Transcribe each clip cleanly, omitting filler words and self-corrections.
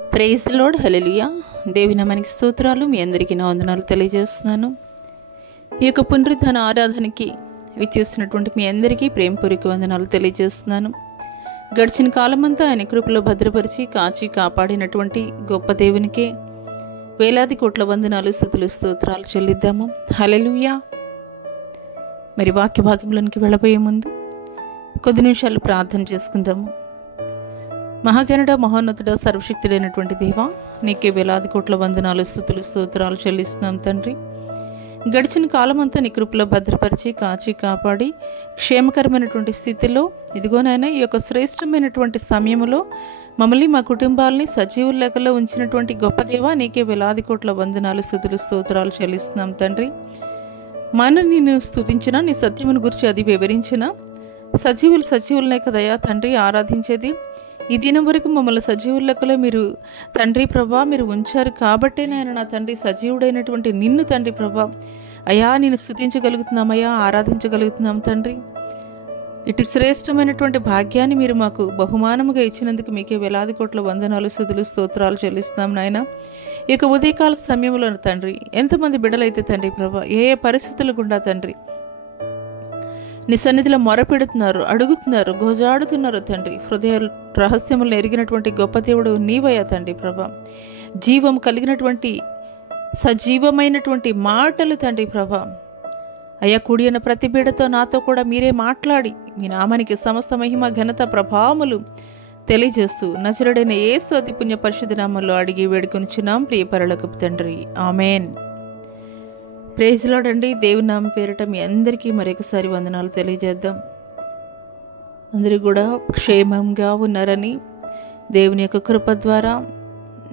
Praise the lord. హల్లెలూయా. దేవుని నామానికి స్తోత్రాలు. మీ అందరికీ నా వందనాలు తెలియజేస్తున్నాను. ఈ యొక్క పునరుద్ధాన ఆరాధనకి విచ్చేసినటువంటి మీ అందరికీ ప్రేమపూర్వక వందనాలు తెలియజేస్తున్నాను. గడిచిన కాలమంతా ఆయన కృపలో భద్రపరిచి కాచి కాపాడినటువంటి గొప్ప దేవునికే వేలాది కోట్ల వందనాలు, స్తుతులు, స్తోత్రాలు చెల్లిద్దాము. హల్లెలూయా. మరి వాక్య భాగంలోనికి వెళ్ళబోయే ముందు కొద్ది నిమిషాలు ప్రార్థన చేసుకుందాము. మహాగణుడ, మహోన్నతుడ, సర్వశక్తుడైనటువంటి దేవా, నీకే వేలాది కోట్ల వందనాలు, స్తుతులు, స్తోత్రాలు చెల్లిస్తున్నాం తండ్రి. గడిచిన కాలమంతా నీ కృపలో భద్రపరిచి కాచి కాపాడి క్షేమకరమైనటువంటి స్థితిలో ఇదిగోనైనా ఈ యొక్క శ్రేష్టమైనటువంటి సమయంలో మమ్మల్ని మా కుటుంబాలని సజీవుల లెక్కలో ఉంచినటువంటి గొప్ప దేవా, నీకే వేలాది కోట్ల వందనాలు, స్తుతులు, స్తోత్రాలు చెల్లిస్తున్నాం తండ్రి. నిన్ను స్తుతించిన, నీ సత్యమును గురించి అది వివరించిన సజీవులనే కదయా తండ్రి ఆరాధించేది. ఈ దినం వరకు మమ్మల్ని సజీవుల లెక్కలో మీరు తండ్రి ప్రభా మీరు ఉంచారు కాబట్టే నేను నా తండ్రి సజీవుడైనటువంటి నిన్ను తండ్రి ప్రభా అయ్యా నేను స్తుతించగలుగుతున్నామయ్యా, ఆరాధించగలుగుతున్నాం తండ్రి. ఇటు శ్రేష్టమైనటువంటి భాగ్యాన్ని మీరు మాకు బహుమానముగా ఇచ్చినందుకు మీకే వేలాది కోట్ల వందనాలు, స్తుతులు, స్తోత్రాలు చెల్లిస్తున్నాం నాయన. ఈ యొక్క ఉదయకాల సమయంలో తండ్రి ఎంతమంది బిడ్డలైతే తండ్రి ప్రభా ఏ పరిస్థితులు గుండా తండ్రి నీ సన్నిధిలో మొరపెడుతున్నారు, అడుగుతున్నారు, గోజాడుతున్నారు తండ్రి. హృదయ రహస్యములను ఎరిగినటువంటి గొప్ప దేవుడు నీవయ్యా తండ్రి ప్రభా. జీవం కలిగినటువంటి సజీవమైనటువంటి మాటలు తండ్రి ప్రభా అయ్యా కూడి ఉన్న ప్రతి బిడ్డతో నాతో కూడా మీరే మాట్లాడి మీ నామానికి సమస్త మహిమ, ఘనత, ప్రభావములు తెలియజేస్తూ నజరుడైన యేసు అతి పుణ్య పరిశుద్ధ నామములో అడిగి వేడుకొనిచున్నాం ప్రియ పరలోకపు తండ్రి, ఆమేన్. ప్రైజ్ ది లార్డ్ అండి. దేవుని నామం పేరిట మీ అందరికీ మరొకసారి వందనాలు తెలియజేద్దాం. అందరూ కూడా క్షేమంగా ఉన్నారని దేవుని యొక్క కృప ద్వారా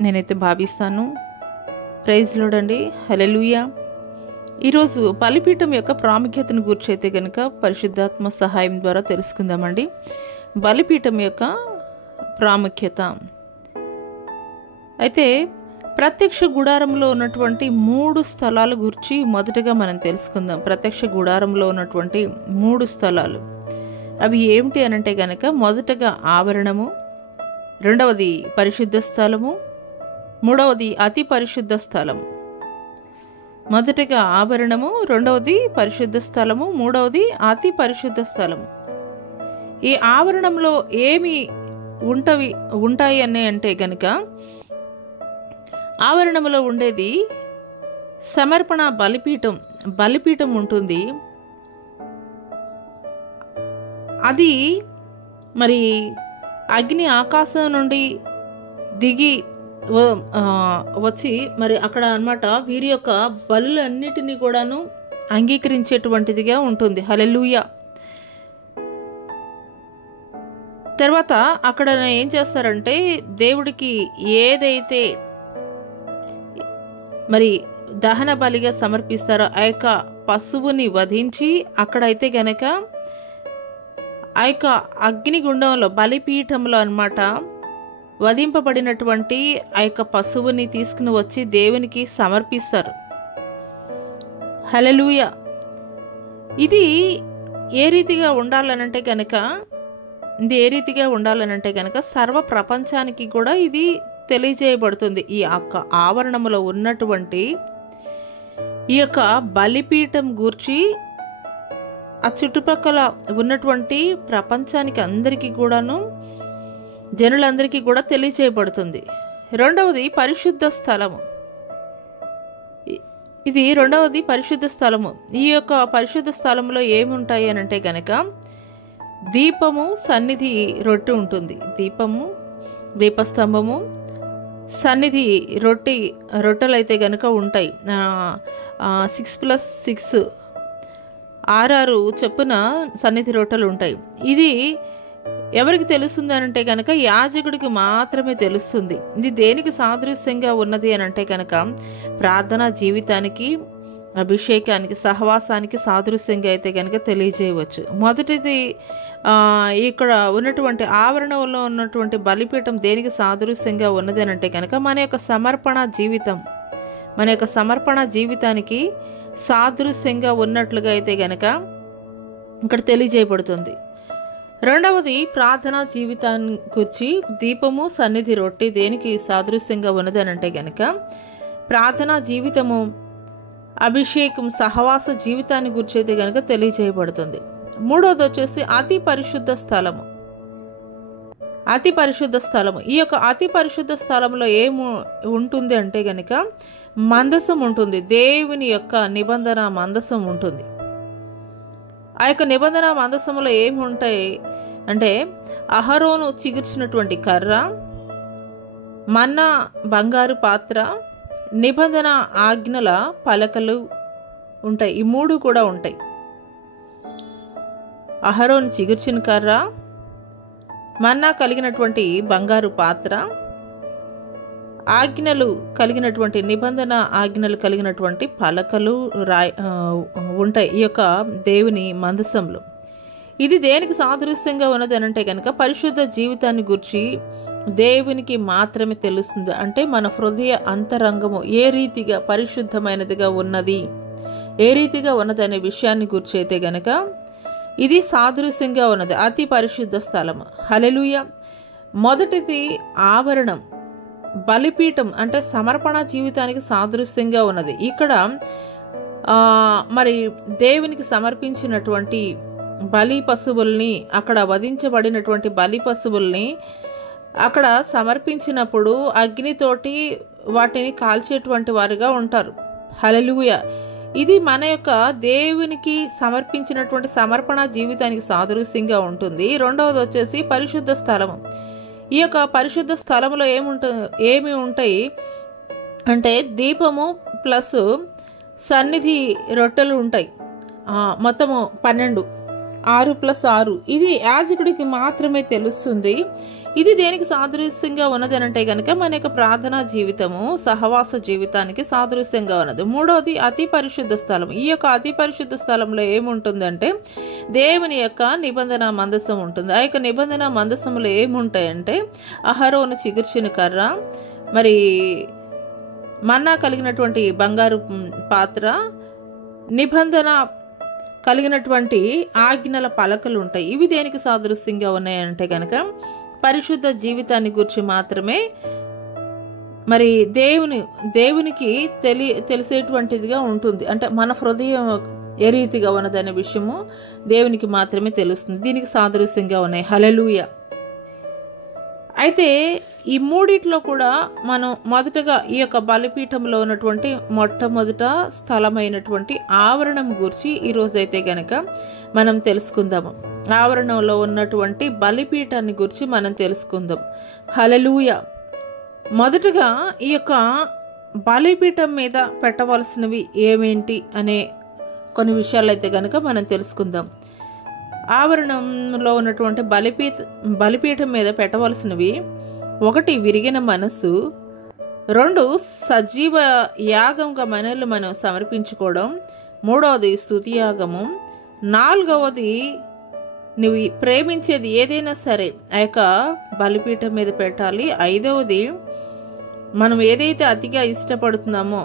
నేనైతే భావిస్తాను. ప్రైజ్ ది లార్డ్ అండి. హల్లెలూయా. ఈరోజు బలిపీఠం యొక్క ప్రాముఖ్యతను గురించి అయితే కనుక పరిశుద్ధాత్మ సహాయం ద్వారా తెలుసుకుందామండి. బలిపీఠం యొక్క ప్రాముఖ్యత అయితే ప్రత్యక్ష గుడారంలో ఉన్నటువంటి 3 స్థలాల గురించి మొదటగా మనం తెలుసుకుందాం. ప్రత్యక్ష గుడారంలో ఉన్నటువంటి 3 స్థలాలు అవి ఏమిటి అనంటే కనుక మొదటగా ఆవరణము, రెండవది పరిశుద్ధ స్థలము, మూడవది అతి పరిశుద్ధ స్థలము. మొదటగా ఆవరణము, రెండవది పరిశుద్ధ స్థలము, మూడవది అతి పరిశుద్ధ స్థలము. ఈ ఆవరణంలో ఏమి ఉంటాయి అని అంటే కనుక ఆవరణంలో ఉండేది సమర్పణ బలిపీఠం ఉంటుంది. అది మరి అగ్ని ఆకాశం నుండి దిగి వచ్చి మరి అక్కడ అన్నమాట వీరి యొక్క బలులన్నిటినీ కూడాను అంగీకరించేటువంటిదిగా ఉంటుంది. హల్లెలూయా. తర్వాత అక్కడ ఏం చేస్తారంటే దేవుడికి ఏదైతే మరి దహన బలిగా సమర్పిస్తారో ఆ యొక్క పశువుని వధించి అక్కడైతే గనక ఆ యొక్క అగ్నిగుండంలో బలిపీఠంలో అన్నమాట వధింపబడినటువంటి ఆ యొక్క పశువుని తీసుకుని వచ్చి దేవునికి సమర్పిస్తారు. హల్లెలూయా. ఇది ఏ రీతిగా ఉండాలనంటే కనుక సర్వ ప్రపంచానికి కూడా ఇది తెలియజేయబడుతుంది. ఈ యొక్క ఆవరణములో ఉన్నటువంటి ఈ యొక్క బలిపీఠం గూర్చి ఆ చుట్టుపక్కల ఉన్నటువంటి ప్రపంచానికి అందరికీ కూడాను జనులందరికీ కూడా తెలియజేయబడుతుంది. రెండవది పరిశుద్ధ స్థలము. ఇది రెండవది పరిశుద్ధ స్థలము. ఈ యొక్క పరిశుద్ధ స్థలంలో ఏముంటాయి అని అంటే కనుక దీపము, సన్నిధి రొట్టె ఉంటుంది. దీపస్తంభము, సన్నిధి రొట్టెలు అయితే కనుక ఉంటాయి. 6+6 6 చొప్పున సన్నిధి రొట్టెలు ఉంటాయి. ఇది ఎవరికి తెలుస్తుంది అనంటే కనుక యాజకుడికి మాత్రమే తెలుస్తుంది. ఇది దేనికి సాదృశ్యంగా ఉన్నది అని అంటే కనుక ప్రార్థనా జీవితానికి, అభిషేకానికి, సహవాసానికి సాదృశ్యంగా అయితే కనుక తెలియజేయవచ్చు. మొదటిది ఇక్కడ ఉన్నటువంటి ఆవరణంలో ఉన్నటువంటి బలిపీఠం దేనికి సాదృశ్యంగా ఉన్నది అని అంటే కనుక మన యొక్క సమర్పణ జీవితానికి సాదృశ్యంగా ఉన్నట్లుగా అయితే కనుక ఇక్కడ తెలియజేయబడుతుంది. రెండవది ప్రార్థనా జీవితాన్ని గురించి దీపము సన్నిధి రొట్టె దేనికి సాదృశ్యంగా ఉన్నదనంటే గనక ప్రార్థనా జీవితము అభిషేకం సహవాస జీవితాన్ని గురించి అయితే గనక తెలియజేయబడుతుంది. మూడవది వచ్చేసి అతి పరిశుద్ధ స్థలము. అతి పరిశుద్ధ స్థలము, ఈ యొక్క అతి పరిశుద్ధ స్థలంలో ఏమి ఉంటుంది అంటే గనక మందసం ఉంటుంది. దేవుని యొక్క నిబంధన మందసం ఉంటుంది. ఆ యొక్క నిబంధన మందసంలో ఏమి ఉంటాయి అంటే అహరోను చిగుర్చినటువంటి కర్ర, మన్నా బంగారు పాత్ర, నిబంధన ఆజ్ఞల పలకలు ఉంటాయి. ఈ మూడు కూడా ఉంటాయి. అహరోను చిగుర్చిన కర్ర, మన్నా కలిగినటువంటి బంగారు పాత్ర, ఆజ్ఞలు కలిగినటువంటి నిబంధన ఆజ్ఞలు కలిగినటువంటి పలకలు ఉంటాయి ఈ యొక్క దేవుని మందసంలో. ఇది దేనికి సాదృశ్యంగా ఉన్నది అని అంటే కనుక పరిశుద్ధ జీవితాన్ని గురించి దేవునికి మాత్రమే తెలుస్తుంది. అంటే మన హృదయ అంతరంగము ఏ రీతిగా పరిశుద్ధమైనదిగా ఉన్నది, ఏ రీతిగా ఉన్నది అనే విషయాన్ని గురించి అయితే గనక ఇది సాదృశ్యంగా ఉన్నది అతి పరిశుద్ధ స్థలము. హల్లెలూయా. మొదటిది ఆవరణం, బలిపీఠం అంటే సమర్పణ జీవితానికి సాదృశ్యంగా ఉన్నది. ఇక్కడ మరి దేవునికి సమర్పించినటువంటి బలి పశువుల్ని, అక్కడ వధించబడినటువంటి బలి పశువుల్ని అక్కడ సమర్పించినప్పుడు అగ్నితోటి వాటిని కాల్చేటువంటి వారుగా ఉంటారు. హల్లెలూయా. ఇది మన యొక్క దేవునికి సమర్పించినటువంటి సమర్పణ జీవితానికి సాదృశ్యంగా ఉంటుంది. రెండవది వచ్చేసి పరిశుద్ధ స్థలము. ఈ యొక్క పరిశుద్ధ స్థలంలో ఏమి ఉంటాయి అంటే దీపము ప్లస్ సన్నిధి రొట్టెలు ఉంటాయి. మొత్తము 12, 6+6. ఇది యాజకుడికి మాత్రమే తెలుస్తుంది. ఇది దేనికి సాదృశ్యంగా ఉన్నది అంటే కనుక మన యొక్క ప్రార్థనా జీవితము సహవాస జీవితానికి సాదృశ్యంగా ఉన్నది. మూడవది అతి పరిశుద్ధ స్థలం. ఈ యొక్క అతి పరిశుద్ధ స్థలంలో ఏముంటుందంటే దేవుని యొక్క నిబంధన మందసం ఉంటుంది. ఆ యొక్క నిబంధన మందసంలో ఏముంటాయంటే అహరోను చిగుర్చిన కర్ర, మరి మన్నా కలిగినటువంటి బంగారు పాత్ర, నిబంధన కలిగినటువంటి ఆజ్ఞల పలకలు ఉంటాయి. ఇవి దేనికి సాదృశ్యంగా ఉన్నాయంటే కనుక పరిశుద్ధ జీవితాన్ని గురించి మాత్రమే, మరి దేవునికి తెలిసేటువంటిదిగా ఉంటుంది. అంటే మన హృదయం ఏ రీతిగా ఉన్నదనే విషయము దేవునికి మాత్రమే తెలుస్తుంది. దీనికి సాదృశ్యంగా ఉన్నాయి. హల్లెలూయా. అయితే ఈ మూడిట్లో కూడా మనం మొదటగా ఈ యొక్క బలిపీఠంలో ఉన్నటువంటి మొట్టమొదట స్థలమైనటువంటి ఆవరణం గురించి ఈరోజైతే గనక మనం తెలుసుకుందాము. ఆవరణంలో ఉన్నటువంటి బలిపీఠాన్ని గురించి మనం తెలుసుకుందాం. హల్లెలూయా. మొదటగా ఈ యొక్క బలిపీఠం మీద పెట్టవలసినవి ఏమేంటి అనే కొన్ని విషయాలు అయితే కనుక మనం తెలుసుకుందాం. ఆవరణంలో ఉన్నటువంటి బలిపీఠం మీద పెట్టవలసినవి: 1 విరిగిన మనసు, 2 సజీవ యాగంగా మనల్ని మనం సమర్పించుకోవడం, 3వది స్తుతియాగము, 4వది నువ్వు ప్రేమించేది ఏదైనా సరే ఆ యొక్క బలిపీఠం మీద పెట్టాలి. 5వది మనం ఏదైతే అతిగా ఇష్టపడుతున్నామో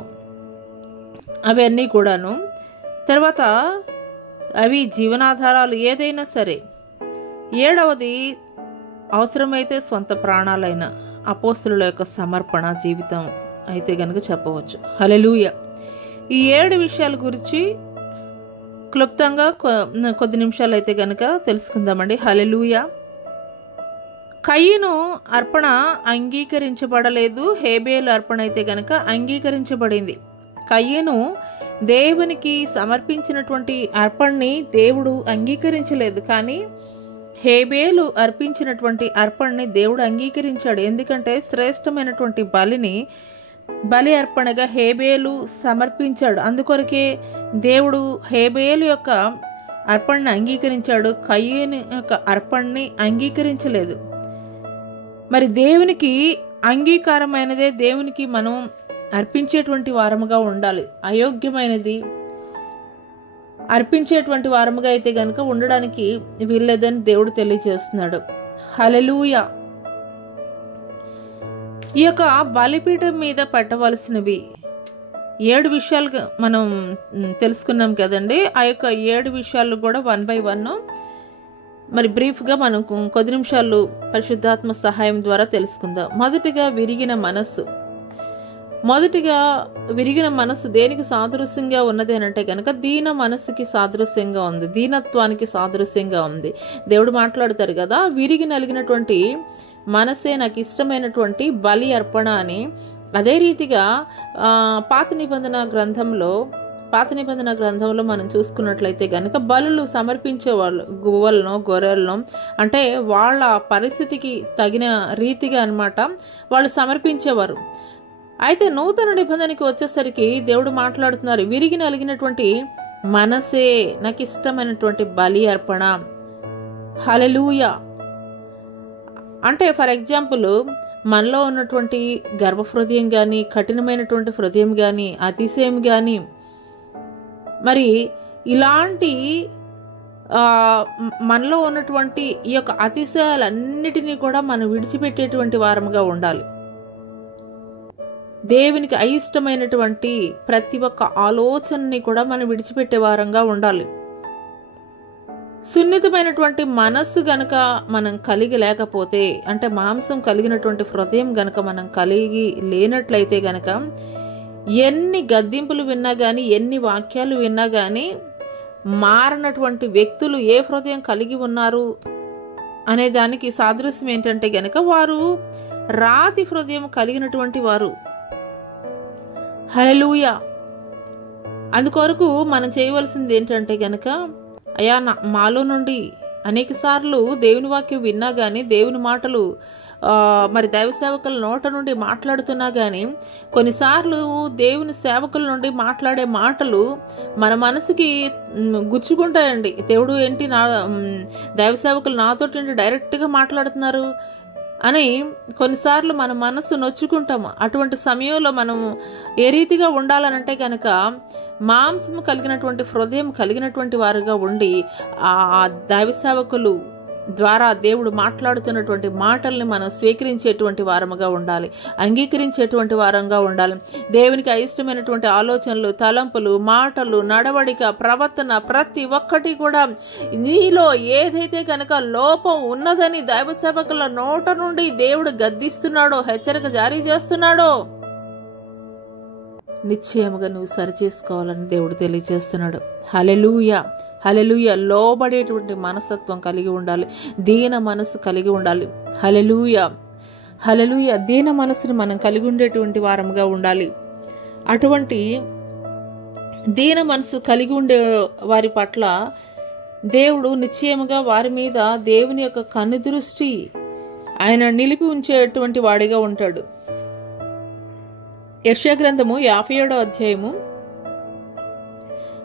అవన్నీ కూడాను. తర్వాత అవి జీవనాధారాలు ఏదైనా సరే. 7వది అవసరమైతే సొంత ప్రాణాలైన అపోస్తలుల యొక్క సమర్పణ జీవితం అయితే కనుక చెప్పవచ్చు. హల్లెలూయా. ఈ 7 విషయాల గురించి క్లుప్తంగా కొద్ది నిమిషాలు అయితే కనుక తెలుసుకుందామండి. హల్లెలూయా. కయీను అర్పణ అంగీకరించబడలేదు, హేబేలు అర్పణ అయితే కనుక అంగీకరించబడింది. కయీను దేవునికి సమర్పించినటువంటి అర్పణని దేవుడు అంగీకరించలేదు, కానీ హేబేలు అర్పించినటువంటి అర్పణని దేవుడు అంగీకరించాడు. ఎందుకంటే శ్రేష్టమైనటువంటి బలి అర్పణగా హేబేలు సమర్పించాడు. అందుకొరకే దేవుడు హేబేలు యొక్క అర్పణని అంగీకరించాడు, కయీను యొక్క అర్పణని అంగీకరించలేదు. మరి దేవునికి అంగీకారమైనదే దేవునికి మనం అర్పించేటువంటి వారముగా ఉండాలి. అయోగ్యమైనది అర్పించేటువంటి వారముగా అయితే కనుక ఉండడానికి వీల్లేదని దేవుడు తెలియజేస్తున్నాడు. హల్లెలూయా. ఈ యొక్క బలిపీఠం మీద పెట్టవలసినవి 7 విషయాలు మనం తెలుసుకున్నాం కదండి. ఆ యొక్క 7 విషయాలు కూడా 1 by 1 మరి బ్రీఫ్గా మనం కొద్ది నిమిషాలు పరిశుద్ధాత్మ సహాయం ద్వారా తెలుసుకుందాం. మొదటిగా విరిగిన మనస్సు దేనికి సాదృశ్యంగా ఉన్నది అని అంటే కనుక దీన మనస్సుకి సాదృశ్యంగా ఉంది, దీనత్వానికి సాదృశ్యంగా ఉంది. దేవుడు మాట్లాడతారు కదా, విరిగి నలిగినటువంటి మనసే నాకు ఇష్టమైనటువంటి బలి అర్పణ అని. అదే రీతిగా పాత నిబంధన గ్రంథంలో మనం చూసుకున్నట్లయితే కనుక బలులు సమర్పించే వాళ్ళు గువ్వలను గొర్రెలను అంటే వాళ్ళ పరిస్థితికి తగిన రీతిగా అన్నమాట వాళ్ళు సమర్పించేవారు. అయితే నూతన నిబంధనకి వచ్చేసరికి దేవుడు మాట్లాడుతున్నారు, విరిగి నలిగినటువంటి మనసే నాకు ఇష్టమైనటువంటి బలి అర్పణ. హల్లెలూయా. అంటే ఫర్ ఎగ్జాంపుల్ మనలో ఉన్నటువంటి గర్వ హృదయం కానీ, కఠినమైనటువంటి హృదయం కానీ, అతిశయం కానీ, మరి ఇలాంటి మనలో ఉన్నటువంటి ఈ యొక్క అతిశయాలన్నిటినీ కూడా మనం విడిచిపెట్టేటువంటి వారముగా ఉండాలి. దేవునికి అయిష్టమైనటువంటి ప్రతి ఒక్క ఆలోచనని కూడా మనం విడిచిపెట్టే వారంగా ఉండాలి. సున్నితమైనటువంటి మనస్సు గనక మనం కలిగి లేకపోతే, అంటే మాంసం కలిగినటువంటి హృదయం గనక మనం కలిగి లేనట్లయితే గనక ఎన్ని గద్దింపులు విన్నా కానీ, ఎన్ని వాక్యాలు విన్నా కానీ మారినటువంటి వ్యక్తులు ఏ హృదయం కలిగి ఉన్నారు అనే దానికి సాదృశ్యం ఏంటంటే గనక వారు రాతి హృదయం కలిగినటువంటి వారు. హల్లెలూయా. అందుకొరకు మనం చేయవలసింది ఏంటంటే గనక, అయ్యా మాలో నుండి అనేక సార్లు దేవుని వాక్యం విన్నా కానీ, దేవుని మాటలు మరి దైవ సేవకుల నోట నుండి మాట్లాడుతున్నా కానీ, కొన్నిసార్లు దేవుని సేవకుల నుండి మాట్లాడే మాటలు మన మనసుకి గుచ్చుకుంటాయండి. దేవుడు ఏంటి దైవ సేవకులు నాతోటి డైరెక్ట్గా మాట్లాడుతున్నారు అని కొన్నిసార్లు మన మనస్సు నొచ్చుకుంటాము. అటువంటి సమయంలో మనము ఏ రీతిగా ఉండాలనంటే కనుక మాంసము కలిగినటువంటి హృదయం కలిగినటువంటి వారుగా ఉండి ఆ దైవ సేవకులు ద్వారా దేవుడు మాట్లాడుతున్నటువంటి మాటల్ని మనం స్వీకరించేటువంటి వారముగా ఉండాలి, అంగీకరించేటువంటి వారంగా ఉండాలి. దేవునికి అయిష్టమైనటువంటి ఆలోచనలు, తలంపులు, మాటలు, నడవడిక, ప్రవర్తన ప్రతి ఒక్కటి కూడా నీలో ఏదైతే కనుక లోపం ఉన్నదని దైవ సేవకుల నోట నుండి దేవుడు గద్దిస్తున్నాడో, హెచ్చరిక జారీ చేస్తున్నాడో నిశ్చయముగా నువ్వు సరిచేసుకోవాలని దేవుడు తెలియజేస్తున్నాడు. హల్లెలూయా. హల్లెలూయా. లోబడేటువంటి మనస్తత్వం కలిగి ఉండాలి, దీన మనసు కలిగి ఉండాలి. హల్లెలూయా. హల్లెలూయా. దీన మనసుని మనం కలిగి ఉండేటువంటి వారముగా ఉండాలి. అటువంటి దీన మనసు కలిగి ఉండే వారి పట్ల దేవుడు నిశ్చయముగా వారి మీద దేవుని యొక్క కనుదృష్టి ఆయన నిలిపి ఉంచేటువంటి వాడిగా ఉంటాడు. యెషయా గ్రంథము 57వ అధ్యాయము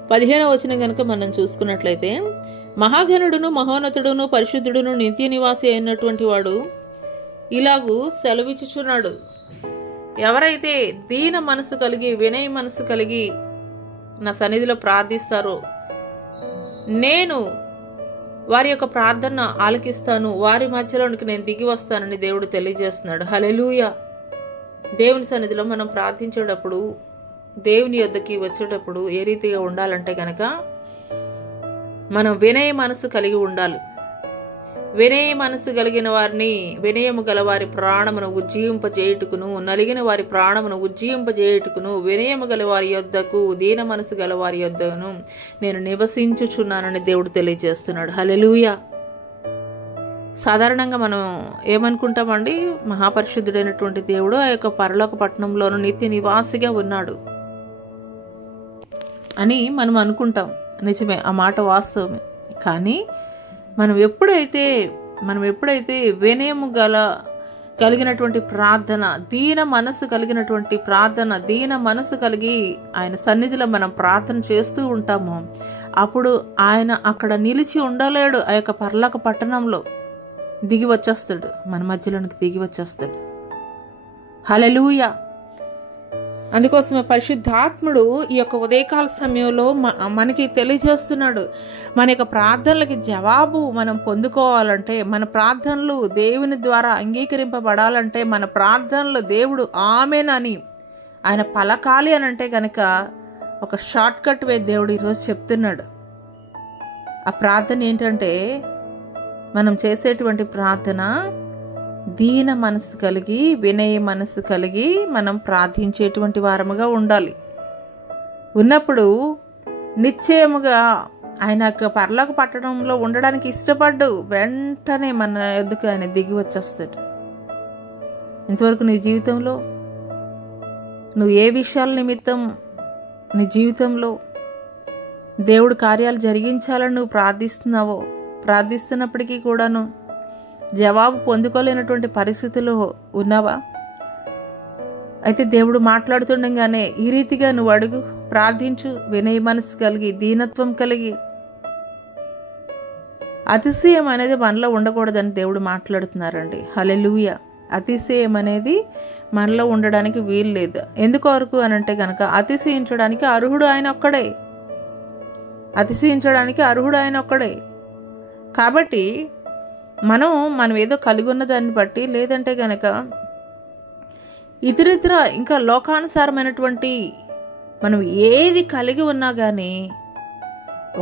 15వ వచనం కనుక మనం చూసుకున్నట్లయితే, మహాగణుడును మహోన్నతుడును పరిశుద్ధుడును నిత్య నివాసి అయినటువంటి వాడు ఇలాగూ సెలవిచ్చుచున్నాడు, ఎవరైతే దీన మనసు కలిగి వినయ మనసు కలిగి నా సన్నిధిలో ప్రార్థిస్తారో నేను వారి యొక్క ప్రార్థన ఆలకిస్తాను, వారి మధ్యలోనికి నేను దిగి వస్తానని దేవుడు తెలియజేస్తున్నాడు. హల్లెలూయా. దేవుని సన్నిధిలో మనం ప్రార్థించేటప్పుడు, దేవుని యొద్దకి వచ్చేటప్పుడు ఏ రీతిగా ఉండాలంటే కనుక మనం వినయ మనసు కలిగి ఉండాలి. వినయ మనసు కలిగిన వారిని, వినయము గల వారి ప్రాణమును ఉజ్జీవింపజేయుటకును, నలిగిన వారి ప్రాణమును ఉజ్జీవింపజేయుటకును, వినయము గల వారి యొద్దకు, దీన మనసు గల వారి యొద్దను నేను నివసించుచున్నానని దేవుడు తెలియజేస్తున్నాడు. హల్లెలూయా. సాధారణంగా మనం ఏమనుకుంటామండి, మహాపరిశుద్ధుడైనటువంటి దేవుడు ఆ యొక్క పరలోక పట్టణంలోనూ నిత్య నివాసిగా ఉన్నాడు అని మనం అనుకుంటాం. నిజమే, ఆ మాట వాస్తవమే. కానీ మనం ఎప్పుడైతే వినయము కలిగినటువంటి ప్రార్థన, దీన మనసు కలిగినటువంటి ప్రార్థన, దీన మనసు కలిగి ఆయన సన్నిధిలో మనం ప్రార్థన చేస్తూ ఉంటామో అప్పుడు ఆయన అక్కడ నిలిచి ఉండలేడు. ఆ యొక్క పరలోక పట్టణంలో దిగి వచ్చేస్తాడు, మన మధ్యలోనికి దిగి వచ్చేస్తాడు. హల్లెలూయా. అందుకోసమే పరిశుద్ధాత్ముడు ఈ యొక్క ఉదయకాల సమయంలో మనకి తెలియజేస్తున్నాడు, మన యొక్క ప్రార్థనలకి జవాబు మనం పొందుకోవాలంటే, మన ప్రార్థనలు దేవుని ద్వారా అంగీకరింపబడాలంటే, మన ప్రార్థనలు దేవుడు ఆమేనని ఆయన పలకాలి అని అంటే కనుక ఒక షార్ట్ కట్ వే దేవుడు ఈరోజు చెప్తున్నాడు. ఆ ప్రార్థన ఏంటంటే, మనం చేసేటువంటి ప్రార్థన దీన మనసు కలిగి, వినయ మనసు కలిగి మనం ప్రార్థించేటువంటి వారముగా ఉండాలి. ఉన్నప్పుడు నిశ్చయముగా ఆయన యొక్క పరలోక పట్టణంలో ఉండడానికి ఇష్టపడ్డు వెంటనే మన ఎదుకు ఆయన దిగి వచ్చేస్తాడు. ఇంతవరకు నీ జీవితంలో నువ్వు ఏ విషయాల నిమిత్తం నీ జీవితంలో దేవుడు కార్యాలు జరిగించాలని నువ్వు ప్రార్థిస్తున్నప్పటికీ కూడాను జవాబు పొందుకోలేనటువంటి పరిస్థితుల్లో ఉన్నావా? అయితే దేవుడు మాట్లాడుతుండగానే ఈ రీతిగా నువ్వు అడుగు, ప్రార్థించు, వినయ మనసు కలిగి, దీనత్వం కలిగి. అతిశయం అనేది మనలో ఉండకూడదని దేవుడు మాట్లాడుతున్నారండి. హల్లెలూయా. అతిశయం అనేది మనలో ఉండడానికి వీలు లేదు. ఎందుకొరకు అనంటే కనుక అతిశయించడానికి అర్హుడు ఆయన ఒక్కడే. అతిశయించడానికి అర్హుడు ఆయన ఒక్కడే. కాబట్టి మనం ఏదో కలిగి ఉన్న దాన్ని బట్టి, లేదంటే కనుక ఇతరితర ఇంకా లోకానుసారమైనటువంటి మనం ఏది కలిగి ఉన్నా కానీ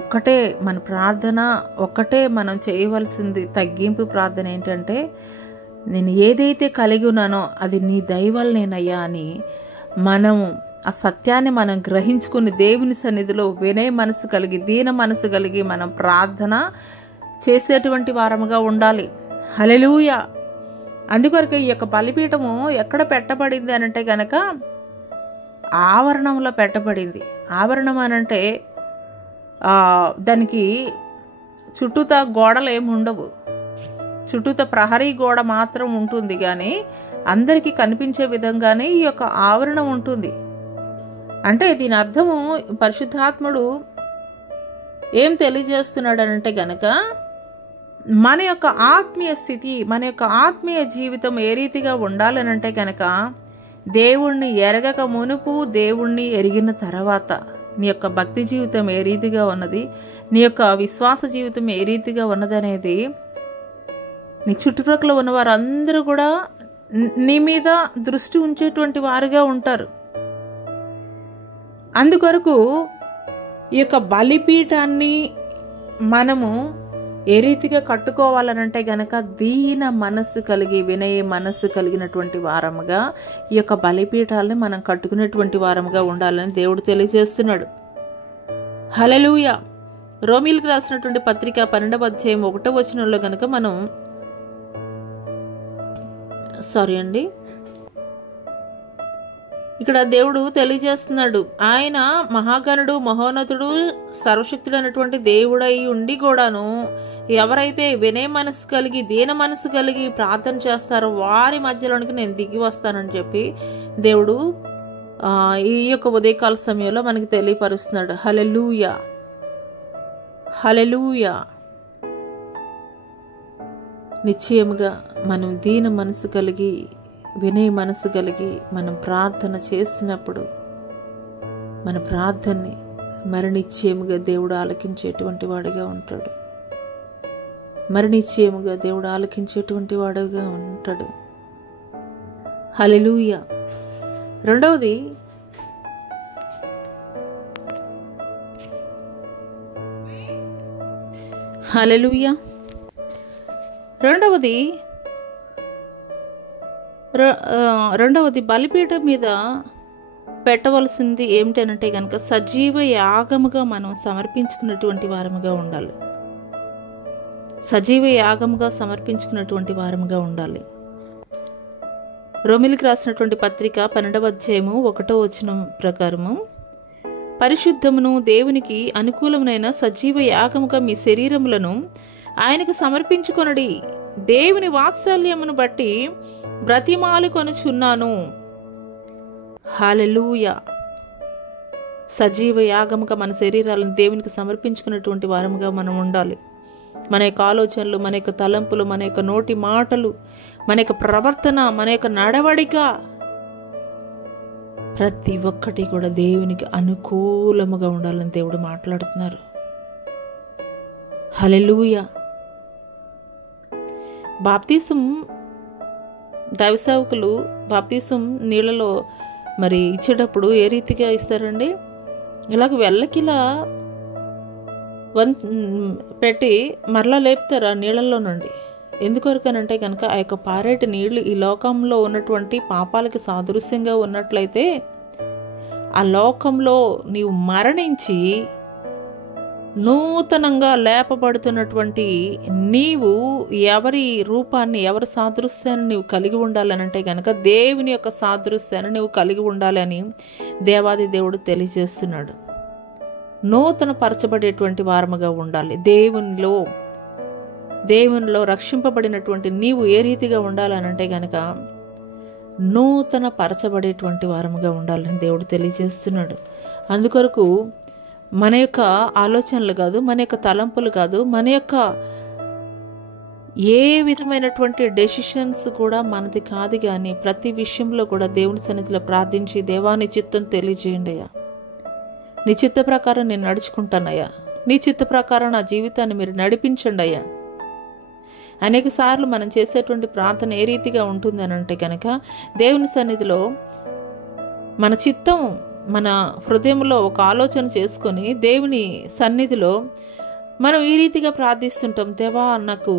ఒక్కటే మన ప్రార్థన, ఒక్కటే మనం చేయవలసింది తగ్గింపు ప్రార్థన ఏంటంటే, నేను ఏదైతే కలిగి ఉన్నానో అది నీ దయవల్లనేనయ్యా అని మనం ఆ సత్యాన్ని మనం గ్రహించుకుని దేవుని సన్నిధిలో వినయ మనసు కలిగి, దీన మనసు కలిగి మనం ప్రార్థన చేసేటువంటి వారముగా ఉండాలి. హల్లెలూయా. అందుకొరకు ఈ యొక్క బలిపీఠము ఎక్కడ పెట్టబడింది అనంటే గనక ఆవరణంలో పెట్టబడింది. ఆవరణం అనంటే దానికి చుట్టూతా గోడలు ఏమి ఉండవు, చుట్టూతా ప్రహరీ గోడ మాత్రం ఉంటుంది. కానీ అందరికీ కనిపించే విధంగానే ఈ యొక్క ఆవరణం ఉంటుంది. అంటే దీని అర్థము పరిశుద్ధాత్ముడు ఏం తెలియజేస్తున్నాడు అనంటే గనక మన యొక్క ఆత్మీయ స్థితి, మన యొక్క ఆత్మీయ జీవితం ఏ రీతిగా ఉండాలనంటే గనక దేవుణ్ణి ఎరగక మునుపు, దేవుణ్ణి ఎరిగిన తర్వాత నీ యొక్క భక్తి జీవితం ఏ రీతిగా ఉన్నది, నీ యొక్క విశ్వాస జీవితం ఏ రీతిగా ఉన్నదనేది నీ చుట్టుప్రక్కల ఉన్న వారందరూ కూడా నీ మీద దృష్టి ఉంచేటువంటి వారుగా ఉంటారు. అందుకొరకు ఈ యొక్క బలిపీఠాన్ని మనము ఏ రీతిగా కట్టుకోవాలనంటే గనక దీన మనస్సు కలిగి, వినయ మనస్సు కలిగినటువంటి వారముగా ఈ యొక్క బలిపీఠాలని మనం కట్టుకునేటువంటి వారముగా ఉండాలని దేవుడు తెలియజేస్తున్నాడు. హల్లెలూయా. రోమీయులకు రాసినటువంటి పత్రిక 12వ అధ్యాయం 1వ వచనంలో గనక మనం ఇక్కడ దేవుడు తెలియజేస్తున్నాడు, ఆయన మహాగణుడు, మహోన్నతుడు, సర్వశక్తుడు అనేటువంటి దేవుడై ఉండి కూడాను ఎవరైతే వినయ మనసు కలిగి, దీన మనసు కలిగి ప్రార్థన చేస్తారో వారి మధ్యలోనికి నేను దిగి వస్తానని చెప్పి దేవుడు ఈ యొక్క ఉదయకాల సమయంలో మనకి తెలియపరుస్తున్నాడు. హల్లెలూయా. హల్లెలూయా. నిశ్చయముగా మనం దీన మనసు కలిగి, వినయ మనసు కలిగి మనం ప్రార్థన చేసినప్పుడు మన ప్రార్థనని మరి నిశ్చయముగా దేవుడు ఆలకించేటువంటి వాడిగా ఉంటాడు. మరి నిశ్చయముగా దేవుడు ఆలకించేటువంటి వాడుగా ఉంటాడు. హల్లెలూయా. రెండవది హల్లెలూయా. రెండవది బలిపీఠం మీద పెట్టవలసింది ఏమిటనంటే కనుక సజీవ యాగముగా మనం సమర్పించుకున్నటువంటి వారముగా ఉండాలి. సజీవ యాగముగా సమర్పించుకున్నటువంటి వారముగా ఉండాలి. రోమీయులకు రాసినటువంటి పత్రిక 12వ అధ్యాయము 1వ వచనం ప్రకారము, పరిశుద్ధమును దేవునికి అనుకూలమునైన సజీవ యాగముగా మీ శరీరములను ఆయనకు సమర్పించుకొనడి, దేవుని వాత్సల్యమును బట్టి బ్రతిమాలు కొనుచున్నాను. హల్లెలూయా. సజీవ యాగముగా మన శరీరాలను దేవునికి సమర్పించుకున్నటువంటి వారముగా మనం ఉండాలి. మన యొక్క ఆలోచనలు, మన యొక్క తలంపులు, మన యొక్క నోటి మాటలు, మన యొక్క ప్రవర్తన, మన యొక్క నడవడిక ప్రతి ఒక్కటి కూడా దేవునికి అనుకూలముగా ఉండాలని దేవుడు మాట్లాడుతున్నారు. హల్లెలూయా. బాప్తీసం దైవ సేవకులు బాప్తీసం నీళ్ళలో మరి ఇచ్చేటప్పుడు ఏ రీతిగా ఇస్తారండి? ఇలాగ వెళ్ళకిలా పెట్టి మరలా లేపుతారు ఆ నీళ్ళల్లో నుండి. ఎందుకొరకనంటే కనుక ఆ యొక్క పారేటి నీళ్లు ఈ లోకంలో ఉన్నటువంటి పాపాలకి సాదృశ్యంగా ఉన్నట్లయితే ఆ లోకంలో నీవు మరణించి నూతనంగా లేపబడుతున్నటువంటి నీవు ఎవరి రూపాన్ని, ఎవరి సాదృశ్యాన్ని నీవు కలిగి ఉండాలనంటే కనుక దేవుని యొక్క సాదృశ్యాన్ని నీవు కలిగి ఉండాలని దేవాది దేవుడు తెలియజేస్తున్నాడు. నూతన పరచబడేటువంటి వారముగా ఉండాలి. దేవునిలో రక్షింపబడినటువంటి నీవు ఏ రీతిగా ఉండాలనంటే కనుక నూతన పరచబడేటువంటి వారముగా ఉండాలని దేవుడు తెలియజేస్తున్నాడు. అందుకొరకు మన యొక్క ఆలోచనలు కాదు, మన యొక్క తలంపులు కాదు, మన యొక్క ఏ విధమైనటువంటి డెసిషన్స్ కూడా మనది కాదు. కానీ ప్రతి విషయంలో కూడా దేవుని సన్నిధిలో ప్రార్థించి, దేవా నీ చిత్తం తెలియజేయండి అయ్యా, నీ చిత్త ప్రకారం నేను నడుచుకుంటానయ్యా, నీ చిత్త ప్రకారం నా జీవితాన్ని మీరు నడిపించండి అయ్యా. అనేక సార్లు మనం చేసేటువంటి ప్రార్థన ఏ రీతిగా ఉంటుంది అని అంటే కనుక దేవుని సన్నిధిలో మన చిత్తం, మన హృదయంలో ఒక ఆలోచన చేసుకొని దేవుని సన్నిధిలో మనం ఈ రీతిగా ప్రార్థిస్తుంటాం. దేవా నాకు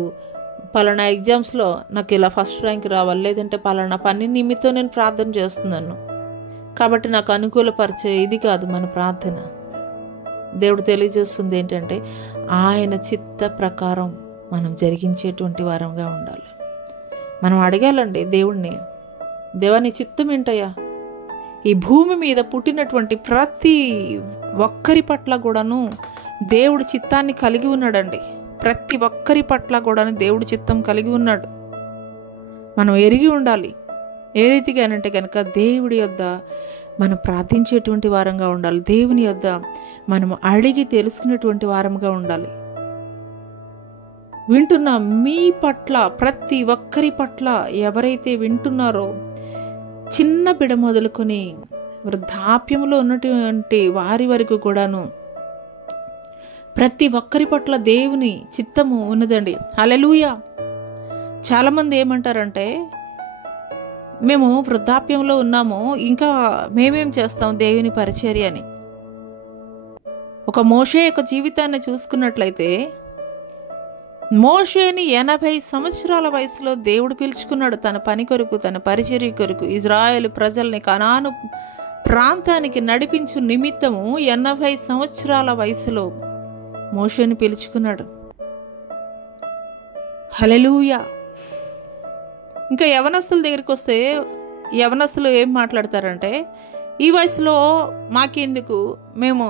పలానా ఎగ్జామ్స్లో నాకు ఇలా ఫస్ట్ ర్యాంక్ రావాలి, లేదంటే పలానా పని నిమిత్తం నేను ప్రార్థన చేస్తున్నాను కాబట్టి నాకు అనుకూలపరిచే ఇది కాదు మన ప్రార్థన. దేవుడు తెలియజేస్తుంది ఏంటంటే ఆయన చిత్త ప్రకారం మనం జరిగించేటువంటి వారంగా ఉండాలి. మనం అడగాలండి దేవుణ్ణి, దేవా నీ చిత్తం ఏంటయ్యా, ఈ భూమి మీద పుట్టినటువంటి ప్రతి ఒక్కరి పట్ల కూడాను దేవుడు చిత్తాన్ని కలిగి ఉన్నాడండి. ప్రతి ఒక్కరి పట్ల కూడాను దేవుడు చిత్తం కలిగి ఉన్నాడు. మనం ఎరిగి ఉండాలి. ఏ రీతిగా అంటే కనుక దేవుడి యొద్ద మనం ప్రార్థించేటువంటి వారంగా ఉండాలి. దేవుని యొద్ద మనం అడిగి తెలుసుకునేటువంటి వారంగా ఉండాలి. వింటున్న మీ పట్ల, ప్రతి ఒక్కరి పట్ల ఎవరైతే వింటున్నారో, చిన్న బిడ మొదలుకొని వృద్ధాప్యంలో ఉన్నటువంటి వారి వరకు కూడాను ప్రతి ఒక్కరి పట్ల దేవుని చిత్తము ఉన్నదండి. హల్లెలూయా. చాలామంది ఏమంటారంటే మేము వృద్ధాప్యంలో ఉన్నాము, ఇంకా మేమేం చేస్తాం దేవుని పరిచర్య అని. ఒక మోషే యొక్క జీవితాన్ని చూసుకున్నట్లయితే మోషేని 80 సంవత్సరాల వయసులో దేవుడు పిలుచుకున్నాడు తన పని కొరకు, తన పరిచర్య కొరకు. ఇజ్రాయేలు ప్రజల్ని కనాను ప్రాంతానికి నడిపించు నిమిత్తము 80 సంవత్సరాల వయసులో మోషేని పిలుచుకున్నాడు. హల్లెలూయా. ఇంకా యవనస్తుల దగ్గరికి వస్తే యవనస్తులు ఏం మాట్లాడతారంటే ఈ వయసులో మాకెందుకు, మేము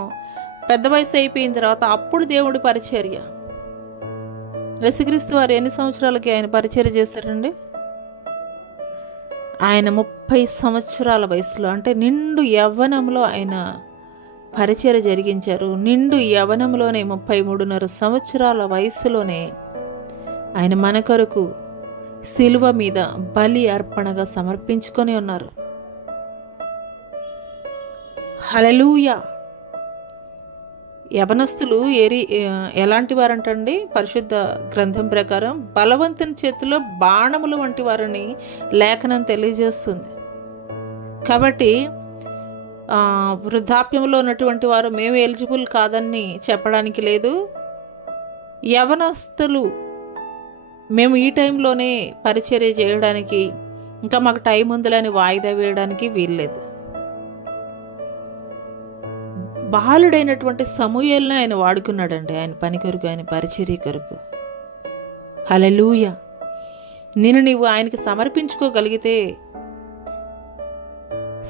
పెద్ద వయసు అయిపోయిన తర్వాత అప్పుడు దేవుడి పరిచర్య. యేసుక్రీస్తు వారు ఎన్ని సంవత్సరాలకి ఆయన పరిచర్య చేశారండి? ఆయన 30 సంవత్సరాల వయసులో, అంటే నిండు యవ్వనంలో ఆయన పరిచర్య జరిగించారు. నిండు యవ్వనంలోనే 33.5 సంవత్సరాల వయసులోనే ఆయన మన కొరకు సిలువ మీద బలి అర్పణగా సమర్పించుకొని ఉన్నారు. హల్లెలూయా. యవనస్తులు ఎలాంటి వారంటండి? పరిశుద్ధ గ్రంథం ప్రకారం బలవంతుని చేతిలో బాణములు వంటి వారిని లేఖనం తెలియజేస్తుంది. కాబట్టి వృద్ధాప్యంలో ఉన్నటువంటి వారు మేము ఎలిజిబుల్ కాదని చెప్పడానికి లేదు. యవనస్తులు మేము ఈ టైంలోనే పరిచర్య చేయడానికి, ఇంకా మాకు టైం ఉందని వాయిదా వేయడానికి వీల్లేదు. బాలుడైనటువంటి సమూయేలుని ఆయన వాడుకున్నాడండి ఆయన పని కొరకు, ఆయన పరిచర్య కొరకు. హల్లెలూయా. నీవు ఆయనకి సమర్పించుకోగలిగితే,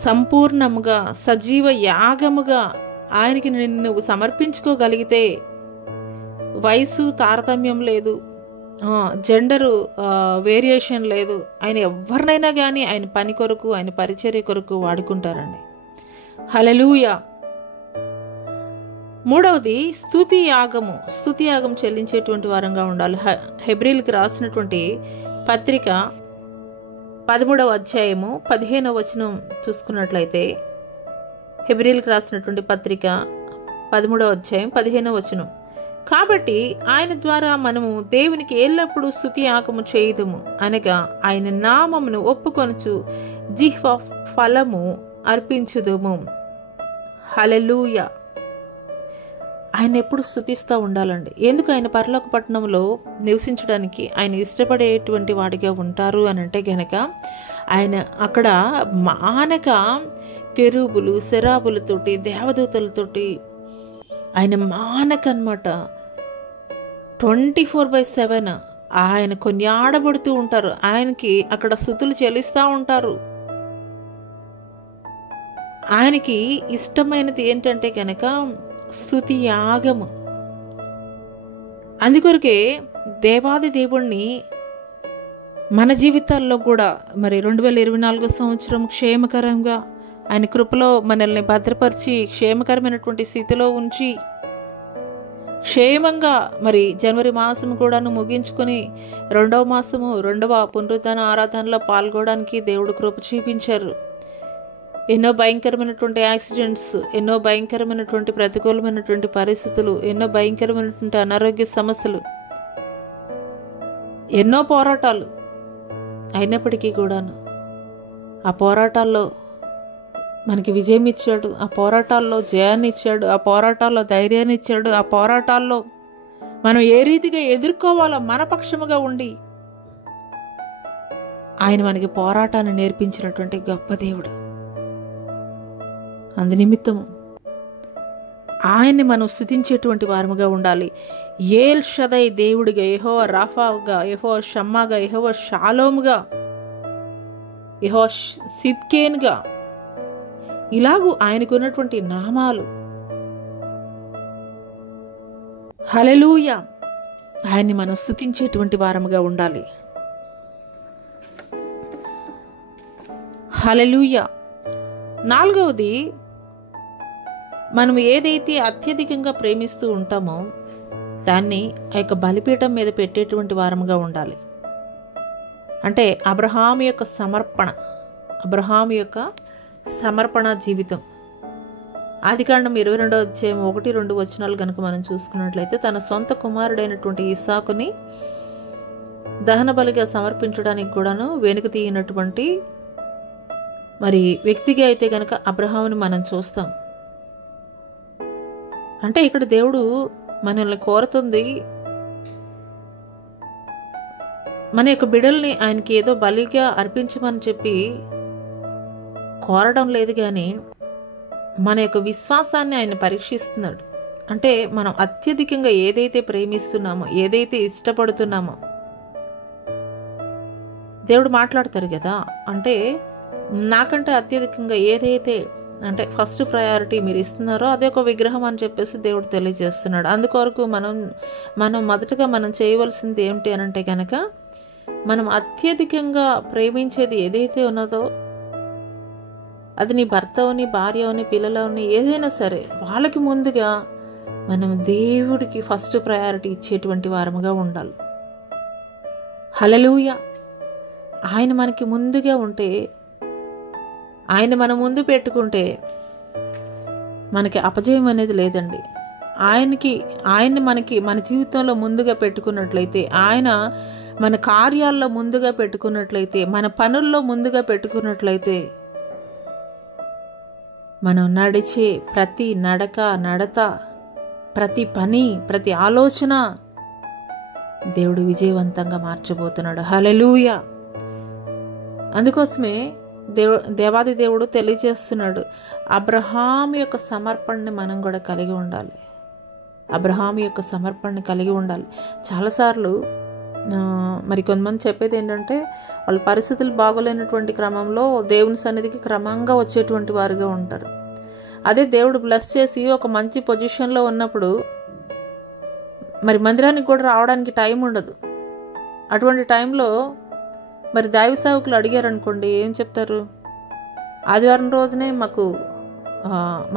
సంపూర్ణముగా సజీవ యాగముగా ఆయనకి నువ్వు సమర్పించుకోగలిగితే, వయసు తారతమ్యం లేదు, జెండరు వేరియేషన్ లేదు. ఆయన ఎవరినైనా కానీ ఆయన పని కొరకు, ఆయన పరిచర్య కొరకు వాడుకుంటారండి. హల్లెలూయా. మూడవది స్తుతి యాగం చెల్లించేటువంటి వారంగా ఉండాలి. హెబ్రీలకు రాసినటువంటి పత్రిక 13వ అధ్యాయము 15వ వచనం చూసుకున్నట్లయితే, హెబ్రీలకు రాసినటువంటి పత్రిక 13వ అధ్యాయం 15వ వచనం, కాబట్టి ఆయన ద్వారా మనము దేవునికి ఎల్లప్పుడూ స్తుతి యాగము చేయుదుము, అనగా ఆయన నామమును ఒప్పుకొనుచు జిహ్వ ఫలము అర్పించుదుము. హల్లెలూయా. ఆయన ఎప్పుడు స్తుతిస్తూ ఉండాలండి. ఎందుకు ఆయన పరలోక పట్టణంలో నివసించడానికి ఆయన ఇష్టపడేటువంటి వాడిగా ఉంటారు అని అంటే గనక, ఆయన అక్కడ మానక కెరూబులు సెరాబులతోటి దేవదూతలతోటి ఆయన మానక అనమాట 24/7 ఆయన కొనియాడబడుతూ ఉంటారు. ఆయనకి అక్కడ స్తుతులు చెల్లిస్తూ ఉంటారు. ఆయనకి ఇష్టమైనది ఏంటంటే కనుక స్తుతి యాగము. అందుకొరకే దేవాది దేవుణ్ణి మన జీవితాల్లో కూడా మరి 2024 సంవత్సరం క్షేమకరంగా ఆయన కృపలో మనల్ని భద్రపరిచి క్షేమకరమైనటువంటి స్థితిలో ఉంచి క్షేమంగా మరి జనవరి మాసం కూడాను ముగించుకొని 2వ మాసము 2వ పునరుద్ధాన ఆరాధనలో పాల్గొనడానికి దేవుడు కృప చూపించారు. ఎన్నో భయంకరమైనటువంటి యాక్సిడెంట్స్, ఎన్నో భయంకరమైనటువంటి ప్రతికూలమైనటువంటి పరిస్థితులు, ఎన్నో భయంకరమైనటువంటి అనారోగ్య సమస్యలు, ఎన్నో పోరాటాలు అయినప్పటికీ కూడాను ఆ పోరాటాల్లో మనకి విజయం ఇచ్చాడు. ఆ పోరాటాల్లో జయాన్ని ఇచ్చాడు. ఆ పోరాటాల్లో ధైర్యాన్ని ఇచ్చాడు. ఆ పోరాటాల్లో మనం ఏ రీతిగా ఎదుర్కోవాలో మన పక్షముగా ఉండి ఆయన మనకి పోరాటాన్ని నేర్పించినటువంటి గొప్ప దేవుడు. అందు నిమిత్తం ఆయన్ని మనం స్తుతించేటువంటి వారముగా ఉండాలి. ఏల్ షదై దేవుడిగా, యెహోవా రాఫాగా, యెహోవా షమ్మాగా, యెహోవా షాలోముగా, యెహోవా సిద్కేన్గా, ఇలాగూ ఆయనకున్నటువంటి నామాలు. హల్లెలూయా. ఆయన్ని మనం స్తుతించేటువంటి వారముగా ఉండాలి. హల్లెలూయా. 4వది, మనం ఏదైతే అత్యధికంగా ప్రేమిస్తూ ఉంటామో దాన్ని ఆ యొక్క బలిపీఠం మీద పెట్టేటువంటి వారముగా ఉండాలి. అంటే అబ్రహాము యొక్క సమర్పణ, అబ్రహాము యొక్క సమర్పణ జీవితం. ఆదికాండం 22వ అధ్యాయం 1-2 వచనాలు కనుక మనం చూసుకున్నట్లయితే, తన సొంత కుమారుడైనటువంటి ఇస్సాకుని దహన బలిగా సమర్పించడానికి కూడాను వెనుక తీయనటువంటి మరి వ్యక్తిగా అయితే కనుక అబ్రహాముని మనం చూస్తాం. అంటే ఇక్కడ దేవుడు మనల్ని కోరుతుంది, మన యొక్క బిడ్డల్ని ఆయనకి ఏదో బలిగా అర్పించమని చెప్పి కోరడం లేదు, కానీ మన యొక్క విశ్వాసాన్ని ఆయన పరీక్షిస్తున్నాడు. అంటే మనం అత్యధికంగా ఏదైతే ప్రేమిస్తున్నామో, ఏదైతే ఇష్టపడుతున్నామో, దేవుడు మాట్లాడతారు కదా, అంటే నాకంటే అత్యధికంగా ఏదైతే అంటే ఫస్ట్ ప్రయారిటీ మీరు ఇస్తున్నారో అదే ఒక విగ్రహం అని చెప్పేసి దేవుడు తెలియజేస్తున్నాడు. అందుకొరకు మనం మొదటగా మనం చేయవలసింది ఏమిటి అని అంటే కనుక, మనం అత్యధికంగా ప్రేమించేది ఏదైతే ఉన్నదో అది నీ భర్త అవని, భార్య అవని, పిల్లలు అవని, ఏదైనా సరే వాళ్ళకి ముందుగా మనం దేవుడికి ఫస్ట్ ప్రయారిటీ ఇచ్చేటువంటి వారముగా ఉండాలి. హల్లెలూయా. ఆయన మనకి ముందుగా ఉంటే, ఆయన మన ముందు పెట్టుకుంటే మనకి అపజయం అనేది లేదండి. ఆయన్ని మనకి మన జీవితంలో ముందుగా పెట్టుకున్నట్లయితే, ఆయన మన కార్యాల్లో ముందుగా పెట్టుకున్నట్లయితే, మన పనుల్లో ముందుగా పెట్టుకున్నట్లయితే, మనం నడిచే ప్రతి నడత, ప్రతి పని, ప్రతి ఆలోచన దేవుడు విజయవంతంగా మార్చబోతున్నాడు. హల్లెలూయా. అందుకోసమే దేవాది దేవుడు తెలియజేస్తున్నాడు, అబ్రహాం యొక్క సమర్పణని మనం కూడా కలిగి ఉండాలి. అబ్రహాం యొక్క సమర్పణని కలిగి ఉండాలి. చాలాసార్లు మరి కొంతమంది చెప్పేది ఏంటంటే, వాళ్ళ పరిస్థితులు బాగోలేనటువంటి క్రమంలో దేవుని సన్నిధికి క్రమంగా వచ్చేటువంటి వారుగా ఉంటారు. అదే దేవుడు బ్లెస్ చేసి ఒక మంచి పొజిషన్లో ఉన్నప్పుడు మరి మందిరానికి కూడా రావడానికి టైం ఉండదు. అటువంటి టైంలో మరి దైవ సేవకులు అడిగారు అనుకోండి, ఏం చెప్తారు? ఆదివారం రోజునే మాకు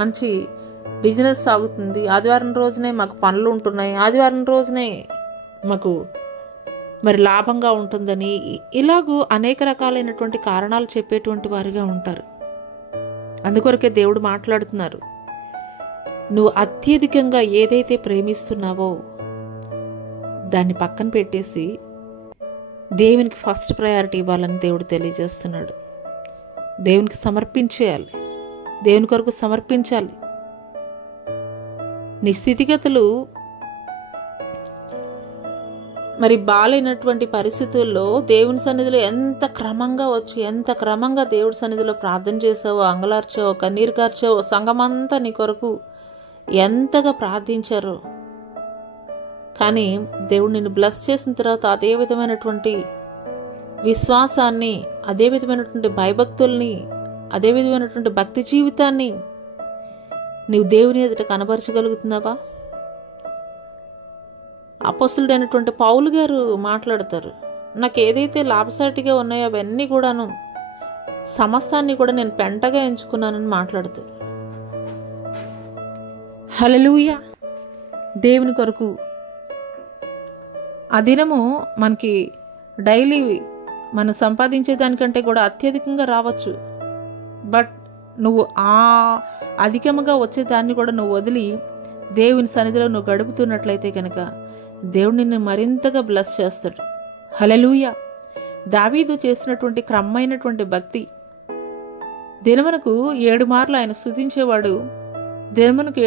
మంచి బిజినెస్ సాగుతుంది, ఆదివారం రోజునే మాకు పనులు ఉంటున్నాయి, ఆదివారం రోజునే మాకు మరి లాభంగా ఉంటుందని, ఇలాగూ అనేక రకాలైనటువంటి కారణాలు చెప్పేటువంటి వారిగా ఉంటారు. అందుకొరకే దేవుడు మాట్లాడుతున్నారు, నువ్వు అత్యధికంగా ఏదైతే ప్రేమిస్తున్నావో దాన్ని పక్కన పెట్టేసి దేవునికి ఫస్ట్ ప్రయారిటీ ఇవ్వాలని దేవుడు తెలియజేస్తున్నాడు. దేవునికి సమర్పించేయాలి, దేవుని కొరకు సమర్పించాలి. నీ స్థితిగతులు మరి బాలైనటువంటి పరిస్థితుల్లో దేవుని సన్నిధిలో ఎంత క్రమంగా దేవుడి సన్నిధిలో ప్రార్థన చేసావో, అంగలార్చావో, కన్నీరు కార్చావో, సంఘమంతా నీ కొరకు ఎంతగా ప్రార్థించారో. కానీ దేవుడు నిన్ను బ్లెస్ చేసిన తర్వాత అదే విధమైనటువంటి విశ్వాసాన్ని, అదే విధమైనటువంటి భయభక్తుల్ని, అదే విధమైనటువంటి భక్తి జీవితాన్ని నీవు దేవుని ఎదుట కనబరచగలుగుతున్నావా? అపోస్తలుడైనటువంటి పౌలు గారు మాట్లాడతారు, నాకు ఏదైతే లాభసాటిగా ఉన్నాయో అవన్నీ కూడాను, సమస్తాన్ని కూడా నేను పెంటగా ఎంచుకున్నానని మాట్లాడతారు. హల్లెలూయా. దేవుని కొరకు ఆ దినము మనకి డైలీ మనం సంపాదించే దానికంటే కూడా అత్యధికంగా రావచ్చు. బట్ నువ్వు ఆ అధికముగా వచ్చేదాన్ని కూడా నువ్వు వదిలి దేవుని సన్నిధిలో నువ్వు గడుపుతున్నట్లయితే కనుక దేవుడు నిన్ను మరింతగా బ్లెస్ చేస్తాడు. హల్లెలూయా. దావీదు చేసినటువంటి క్రమమైనటువంటి భక్తి, దినమునకు 7 మార్లు ఆయన స్తుతించేవాడు. దినమునకు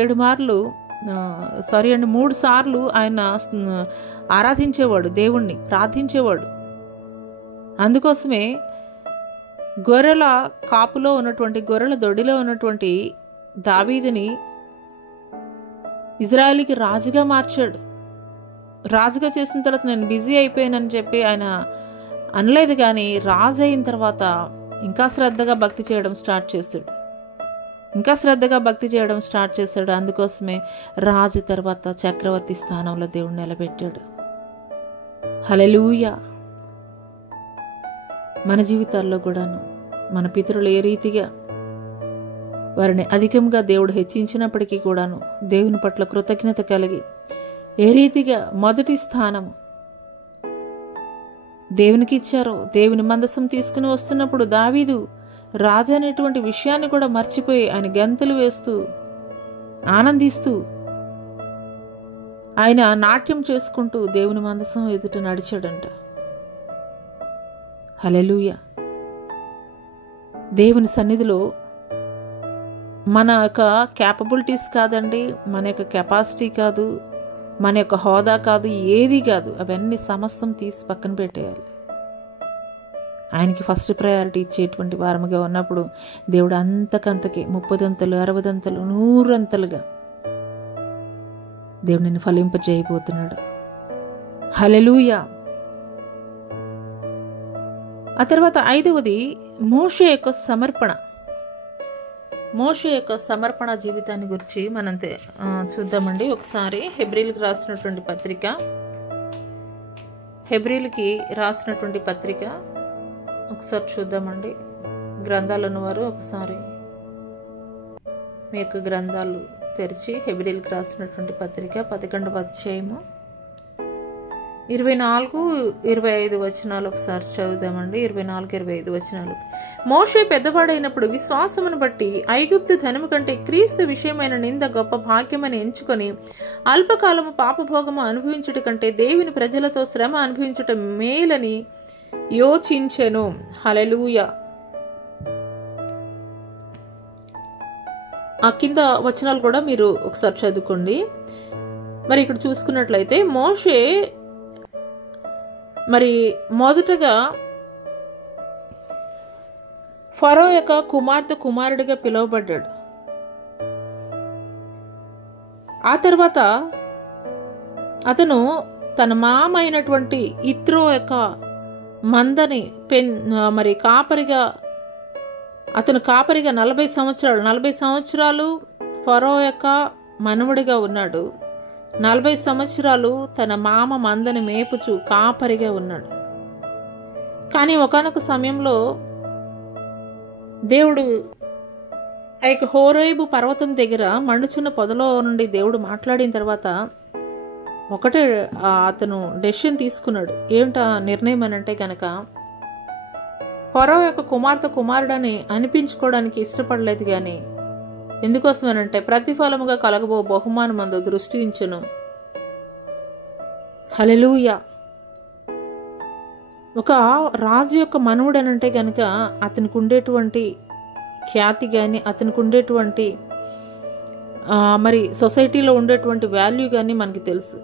3 సార్లు ఆయన ఆరాధించేవాడు, దేవుణ్ణి ప్రార్థించేవాడు. అందుకోసమే గొర్రెల కాపులో ఉన్నటువంటి, గొర్రెల దొడ్డిలో ఉన్నటువంటి దావీదుని ఇజ్రాయేలుకి రాజుగా మార్చాడు. రాజుగా చేసిన తర్వాత నేను బిజీ అయిపోయానని చెప్పి ఆయన అనలేదు, కానీ రాజు అయిన తర్వాత ఇంకా శ్రద్ధగా భక్తి చేయడం స్టార్ట్ చేశాడు. అందుకోసమే రాజు తర్వాత చక్రవర్తి స్థానంలో దేవుడు నిలబెట్టాడు. హల్లెలూయా. మన జీవితాల్లో కూడాను మన పితరులు ఏ రీతిగా వారిని అధికంగా దేవుడు హెచ్చించినప్పటికీ కూడాను దేవుని పట్ల కృతజ్ఞత కలిగి ఏ రీతిగా మొదటి స్థానము దేవునికి ఇచ్చారో, దేవుని మందసం తీసుకుని వస్తున్నప్పుడు దావీదు రాజు అనేటువంటి విషయాన్ని కూడా మర్చిపోయి ఆయన గంతులు వేస్తూ ఆనందిస్తూ ఆయన నాట్యం చేసుకుంటూ దేవుని మందసం ఎదుట నడిచాడంట. హల్లెలూయా. దేవుని సన్నిధిలో మన యొక్క క్యాపబిలిటీస్ కాదండి, మన యొక్క కెపాసిటీ కాదు, మన యొక్క హోదా కాదు, ఏది కాదు, అవన్నీ సమస్తం తీసి పక్కన పెట్టేయాలి. ఆయనకి ఫస్ట్ ప్రయారిటీ ఇచ్చేటువంటి వారముగా ఉన్నప్పుడు దేవుడు అంతకంతకి 30 అంతలు 60 అంతలు 100 అంతలుగా దేవుడు నిన్ను ఫలింపజేయబోతున్నాడు. హల్లెలూయా. ఆ తర్వాత 5వది మోషే యొక్క సమర్పణ జీవితాన్ని గురించి మనం చూద్దామండి. ఒకసారి హెబ్రీలకు రాసినటువంటి పత్రిక ఒకసారి చూద్దామండి. గ్రంథాలు ఉన్నవారు ఒకసారి మీ యొక్క గ్రంథాలు తెరిచి హెబ్రీలకు రాసినటువంటి పత్రిక 11వ అధ్యాయము 24-25 వచనాలు ఒకసారి చదువుదామండి. 24-25 వచనాలు. మోషే పెద్దవాడైనప్పుడు విశ్వాసమును బట్టి ఐగుప్తు ధనము కంటే క్రీస్తు విషయమైన నింద గొప్ప భాగ్యమని ఎంచుకొని అల్పకాలము పాపభోగము అనుభవించుట కంటే దేవుని ప్రజలతో శ్రమ అనుభవించుట మేలని యోచించెను. హల్లెలూయా. ఆ కింద వచనాలు కూడా మీరు ఒకసారి చదువుకోండి. మరి ఇక్కడ చూసుకున్నట్లయితే మోషే మరి మొదటగా ఫరో యొక్క కుమారుడిగా పిలువబడ్డాడు. ఆ తర్వాత అతను తన మామ అయినటువంటి ఇత్రో యొక్క మందని మరి కాపరిగా 40 సంవత్సరాలు ఫరో యొక్క మనవడిగా ఉన్నాడు. 40 సంవత్సరాలు తన మామ మందని మేపుచు కాపరిగా ఉన్నాడు. కానీ ఒకానొక సమయంలో దేవుడు ఆ యొక్క హోరేబు పర్వతం దగ్గర మండుచున్న పొదలో నుండి దేవుడు మాట్లాడిన తర్వాత ఒకటే అతను డెసిషన్ తీసుకున్నాడు. ఏమిటా నిర్ణయం అని అంటే కనుక ఫరో యొక్క కుమారుడని అనిపించుకోవడానికి ఇష్టపడలేదు. కానీ ఎందుకోసమనంటే ప్రతిఫలముగా కలగబో బహుమానమందు దృష్టి ఉంచెను. హల్లెలూయా. ఒక రాజు యొక్క మనవుడనంటే కనుక అతనికి ఉండేటువంటి ఖ్యాతి కానీ, అతనికి ఉండేటువంటి మరి సొసైటీలో ఉండేటువంటి వాల్యూ కానీ మనకి తెలుసు.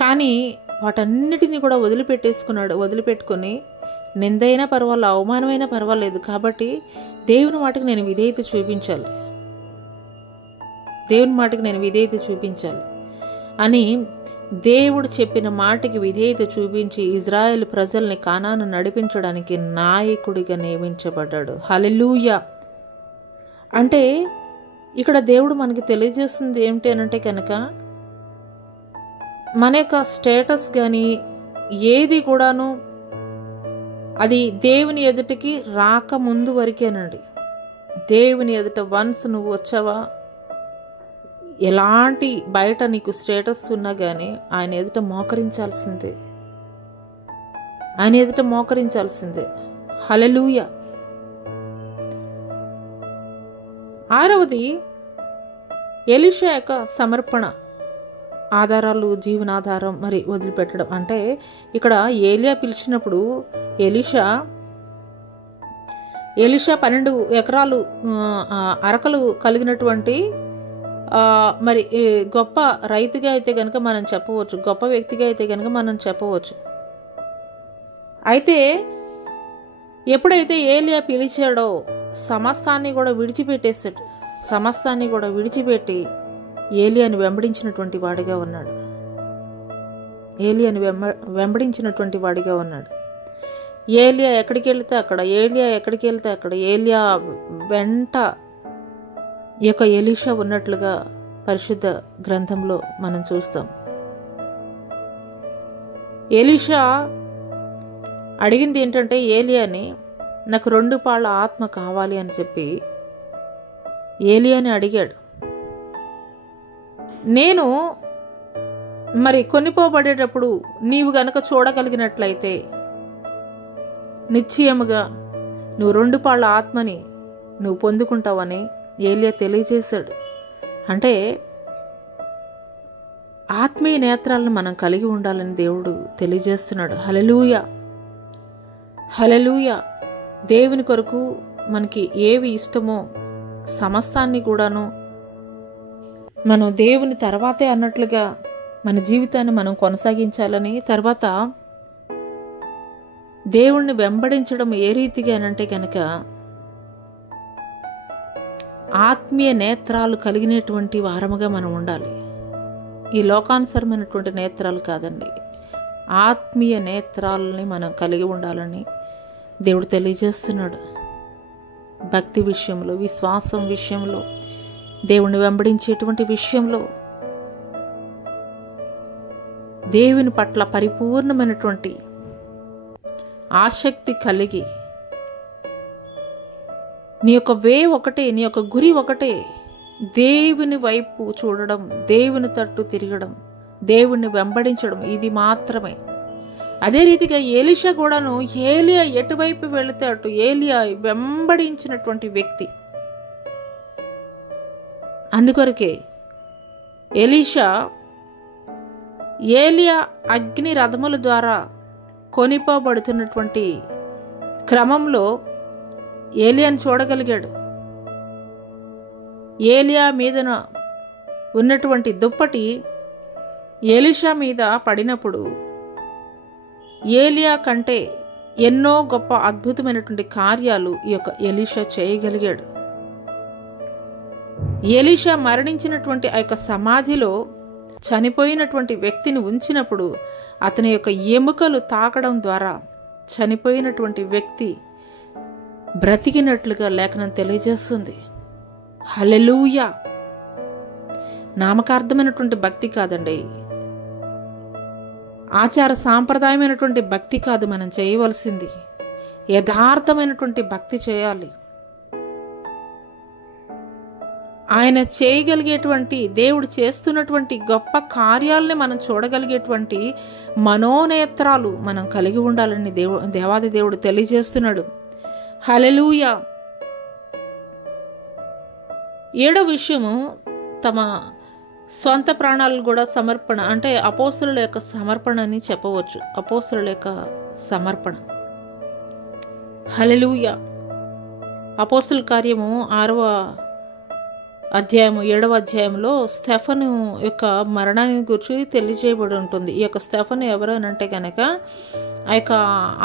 కానీ వాటన్నిటినీ కూడా వదిలిపెట్టుకొని నిందైనా పర్వాలేదు, అవమానమైనా పర్వాలేదు, కాబట్టి దేవుని మాటకి నేను విధేయత చూపించాలి, దేవుని మాటకి నేను విధేయత చూపించాలి అని దేవుడు చెప్పిన మాటకి విధేయత చూపించి ఇజ్రాయెల్ ప్రజల్ని కానాను నడిపించడానికి నాయకుడిగా నియమించబడ్డాడు. హల్లెలూయా. అంటే ఇక్కడ దేవుడు మనకి తెలియజేస్తుంది ఏమిటి అనంటే కనుక మన యొక్క స్టేటస్ కానీ ఏది కూడాను అది దేవుని ఎదుటికి రాకముందు వరకేనండి. దేవుని ఎదుట వన్స్ నువ్వు వచ్చావా, ఎలాంటి బయట నీకు స్టేటస్ ఉన్నా కానీ ఆయన ఎదుట మోకరించాల్సిందే. హల్లెలూయా. 6వది ఎలీషా యొక్క సమర్పణ, ఆధారాలు, జీవనాధారం మరి వదిలిపెట్టడం. అంటే ఇక్కడ ఏలియా పిలిచినప్పుడు ఎలీషా 12 ఎకరాలు అరకలు కలిగినటువంటి మరి గొప్ప రైతుగా అయితే కనుక మనం చెప్పవచ్చు, గొప్ప వ్యక్తిగా అయితే కనుక మనం చెప్పవచ్చు. అయితే ఎప్పుడైతే ఏలియా పిలిచాడో సమస్తాన్ని కూడా విడిచిపెట్టి ఏలియాని వెంబడించినటువంటి వాడిగా ఉన్నాడు. ఏలియా ఎక్కడికి వెళ్తే అక్కడ ఏలియా వెంట ఈ యొక్క ఎలీషా ఉన్నట్లుగా పరిశుద్ధ గ్రంథంలో మనం చూస్తాం. ఎలీషా అడిగింది ఏంటంటే ఏలియాని, నాకు 2 పాళ్ళ ఆత్మ కావాలి అని చెప్పి ఏలియాని అడిగాడు. నేను మరి కొనిపోబడేటప్పుడు నీవు గనక చూడగలిగినట్లయితే నిశ్చయముగా నువ్వు 2 పాళ్ళ ఆత్మని నువ్వు పొందుకుంటావని ఏలియా తెలియజేశాడు. అంటే ఆత్మీయ నేత్రాలను మనం కలిగి ఉండాలని దేవుడు తెలియజేస్తున్నాడు. హల్లెలూయా. హల్లెలూయా. దేవుని కొరకు మనకి ఏవి ఇష్టమో సమస్తాన్ని కూడాను మనం దేవుని తర్వాతే అన్నట్లుగా మన జీవితాన్ని మనం కొనసాగించాలని, తర్వాత దేవుణ్ణి వెంబడించడం ఏ రీతిగా అనంటే కనుక ఆత్మీయ నేత్రాలు కలిగినటువంటి వారముగా మనం ఉండాలి. ఈ లోకానుసరమైనటువంటి నేత్రాలు కాదండి, ఆత్మీయ నేత్రాలని మనం కలిగి ఉండాలని దేవుడు తెలియజేస్తున్నాడు. భక్తి విషయంలో, విశ్వాసం విషయంలో, దేవుణ్ణి వెంబడించేటువంటి విషయంలో, దేవుని పట్ల పరిపూర్ణమైనటువంటి ఆసక్తి కలిగి నీ యొక్క ఒకటే, నీ యొక్క గురి ఒకటే, దేవుని వైపు చూడడం, దేవుని తట్టు తిరగడం, దేవుణ్ణి వెంబడించడం, ఇది మాత్రమే. అదే రీతిగా ఎలీషా కూడాను ఏలియా ఎటువైపు వెళితే అటు ఏలియా వెంబడించినటువంటి వ్యక్తి. అందుకొరకే ఏలియా అగ్ని రథముల ద్వారా కొనిపోబడుతున్నటువంటి క్రమంలో ఏలియాను చూడగలిగాడు. ఏలియా మీదన ఉన్నటువంటి దుప్పటి ఎలీషా మీద పడినప్పుడు ఏలియా కంటే ఎన్నో గొప్ప అద్భుతమైనటువంటి కార్యాలు ఈ యొక్క ఎలీషా చేయగలిగాడు. ఎలీషా మరణించినటువంటి ఆ యొక్క సమాధిలో చనిపోయినటువంటి వ్యక్తిని ఉంచినప్పుడు అతని యొక్క ఎముకలు తాకడం ద్వారా చనిపోయినటువంటి వ్యక్తి బ్రతికినట్లుగా లేఖనం తెలియజేస్తుంది. హల్లెలూయా. నామకార్థమైనటువంటి భక్తి కాదండి, ఆచార సాంప్రదాయమైనటువంటి భక్తి కాదు మనం చేయవలసింది, యథార్థమైనటువంటి భక్తి చేయాలి. ఆయన చేయగలిగేటువంటి, దేవుడు చేస్తున్నటువంటి గొప్ప కార్యాలని మనం చూడగలిగేటువంటి మనోనేత్రాలు మనం కలిగి ఉండాలని దేవాది దేవుడు తెలియజేస్తున్నాడు. హల్లెలూయా. 7వ విషయము తమ స్వంత ప్రాణాలను కూడా సమర్పణ, అంటే అపోస్తలుల యొక్క సమర్పణ అని చెప్పవచ్చు. అపోస్తలుల యొక్క సమర్పణ. హల్లెలూయా. అపోస్తల కార్యము 6వ అధ్యాయము 7వ అధ్యాయంలో స్టెఫను యొక్క మరణాన్ని గురించి తెలియజేయబడి ఉంటుంది. ఈ యొక్క స్టెఫను ఎవరనంటే కనుక ఆ యొక్క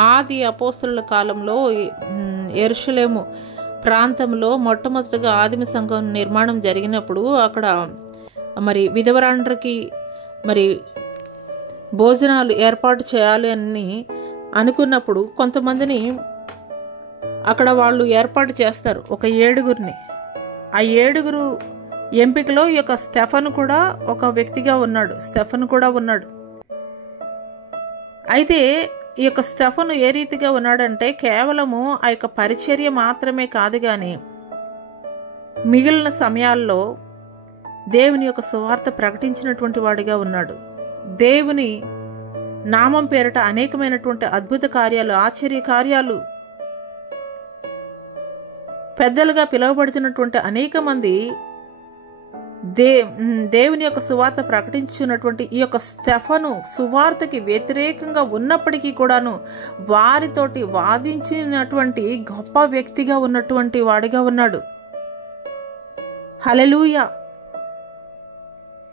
ఆది అపోస్తలుల కాలంలో యెరూషలేము ప్రాంతంలో మొట్టమొదటిగా ఆదిమ సంఘం నిర్మాణం జరిగినప్పుడు అక్కడ మరి విధవరాండ్రకి మరి భోజనాలు ఏర్పాటు చేయాలి అని అనుకున్నప్పుడు కొంతమందిని అక్కడ వాళ్ళు ఏర్పాటు చేస్తారు, ఒక 7గురిని. ఆ 7గురు ఎంపికలో ఈ యొక్క స్టెఫను కూడా ఒక వ్యక్తిగా ఉన్నాడు. స్టెఫను కూడా ఉన్నాడు. అయితే ఈ యొక్క స్టెఫను ఏ రీతిగా ఉన్నాడంటే కేవలము ఆ యొక్క పరిచర్య మాత్రమే కాదు, కానీ మిగిలిన సమయాల్లో దేవుని యొక్క సువార్త ప్రకటించినటువంటి వాడిగా ఉన్నాడు. దేవుని నామం పేరట అనేకమైనటువంటి అద్భుత కార్యాలు, ఆశ్చర్య కార్యాలు, పెద్దలుగా పిలువబడుతున్నటువంటి అనేక మంది దేవుని యొక్క సువార్త ప్రకటించున్నటువంటి ఈ యొక్క స్టెఫను సువార్తకి వ్యతిరేకంగా ఉన్నప్పటికీ కూడాను వారితోటి వాదించినటువంటి గొప్ప వ్యక్తిగా ఉన్నటువంటి వాడిగా ఉన్నాడు. హల్లెలూయా.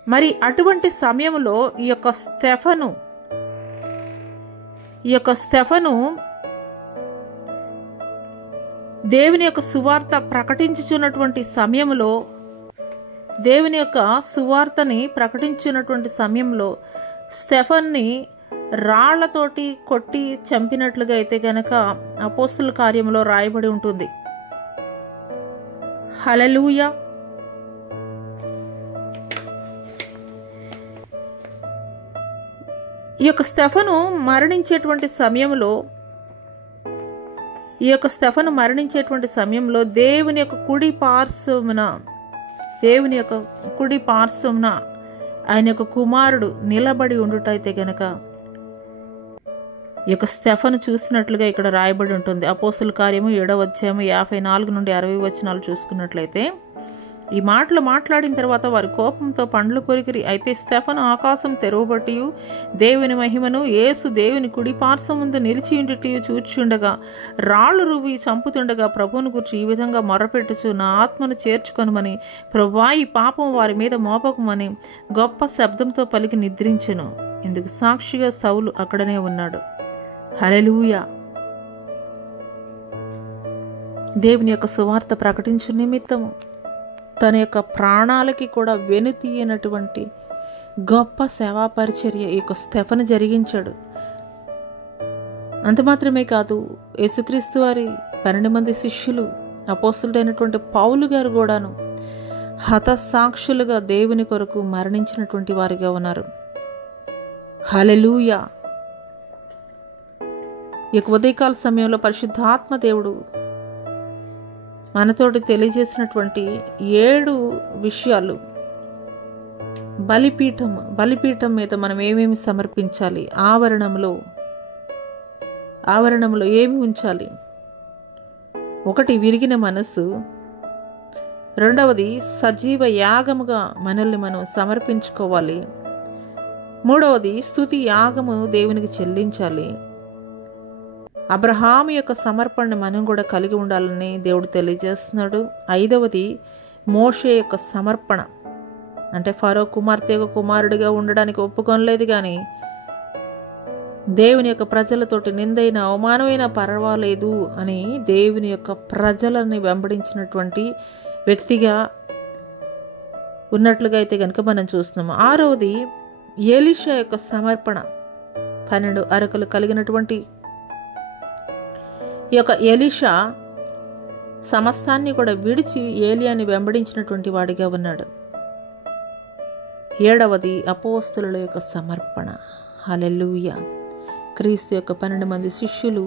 మరి అటువంటి సమయంలో ఈ యొక్క స్టెఫను దేవుని యొక్క సువార్త ప్రకటించుచున్నటువంటి సమయంలో, దేవుని యొక్క సువార్తని ప్రకటించున్నటువంటి సమయంలో స్టెఫన్ని రాళ్లతోటి కొట్టి చంపినట్లుగా అయితే గనక అపోస్తలుల కార్యంలో రాయబడి ఉంటుంది. హల్లెలూయా. ఈ యొక్క స్టెఫను మరణించేటువంటి సమయంలో దేవుని యొక్క కుడి పార్శ్వమున ఆయన యొక్క కుమారుడు నిలబడి ఉండుటైతే గనక ఈ యొక్క స్టెఫను చూసినట్లుగా ఇక్కడ రాయబడి ఉంటుంది. అపోస్తలుల కార్యము 7వ అధ్యాయము 54 నుండి 60 వచనాలు చూసుకున్నట్లయితే ఈ మాటలు మాట్లాడిన తర్వాత వారి కోపంతో పండ్లు కొరికిరి. అయితే స్టెఫను ఆకాశం తెరవబట్టి దేవుని మహిమను యేసు దేవుని కుడి పార్శ్వం ముందు నిలిచి ఉండి చూచుండగా రాళ్ళు రువ్వి చంపుతుండగా ప్రభువును గురించి ఈ విధంగా మొర్రపెట్టుచు నా ఆత్మను చేర్చుకొనమని, ప్రభువా ఈ పాపం వారి మీద మోపకమని గొప్ప శబ్దంతో పలికి నిద్రించెను. ఇందుకు సాక్షిగా సౌలు అక్కడనే ఉన్నాడు. హల్లెలూయా. దేవుని యొక్క సువార్త ప్రకటించు నిమిత్తము తన యొక్క ప్రాణాలకి కూడా వెనుతీయనటువంటి గొప్ప సేవా పరిచర్య ఈ యొక్క స్టెఫను జరిగించాడు. అంత మాత్రమే కాదు, యేసుక్రీస్తు వారి 12 మంది శిష్యులు అపోస్తలుడైనటువంటి పౌలు గారు కూడాను హతసాక్షులుగా దేవుని కొరకు మరణించినటువంటి వారిగా ఉన్నారు. హల్లెలూయా. ఈ ఉదయకాల సమయంలో పరిశుద్ధాత్మ దేవుడు మనతోటి తెలియజేసినటువంటి 7 విషయాలు. బలిపీఠం మీద మనం ఏమేమి సమర్పించాలి, ఆవరణంలో ఏమి ఉంచాలి. 1 విరిగిన మనసు, 2వది సజీవ యాగముగా మనల్ని మనం సమర్పించుకోవాలి, 3వది స్తుతి యాగము దేవునికి చెల్లించాలి. అబ్రహాము యొక్క సమర్పణని మనం కూడా కలిగి ఉండాలని దేవుడు తెలియజేస్తున్నాడు. 5వది మోషే యొక్క సమర్పణ, అంటే ఫరో కుమార్తె యొక్క కుమారుడిగా ఉండడానికి ఒప్పుకొనలేదు, కానీ దేవుని యొక్క ప్రజలతోటి నిందైన అవమానమైన పర్వాలేదు అని దేవుని యొక్క ప్రజలని వెంబడించినటువంటి వ్యక్తిగా ఉన్నట్లుగా అయితే కనుక మనం చూస్తున్నాము. 6వది ఎలీషా యొక్క సమర్పణ, 12 అరకలు కలిగినటువంటి ఈ యొక్క ఎలీషా సమస్తాన్ని కూడా విడిచి ఏలియాని వెంబడించినటువంటి వాడిగా ఉన్నాడు. 7వది అపోస్తలుల యొక్క సమర్పణ. హల్లెలూయా. క్రీస్తు యొక్క 12 మంది శిష్యులు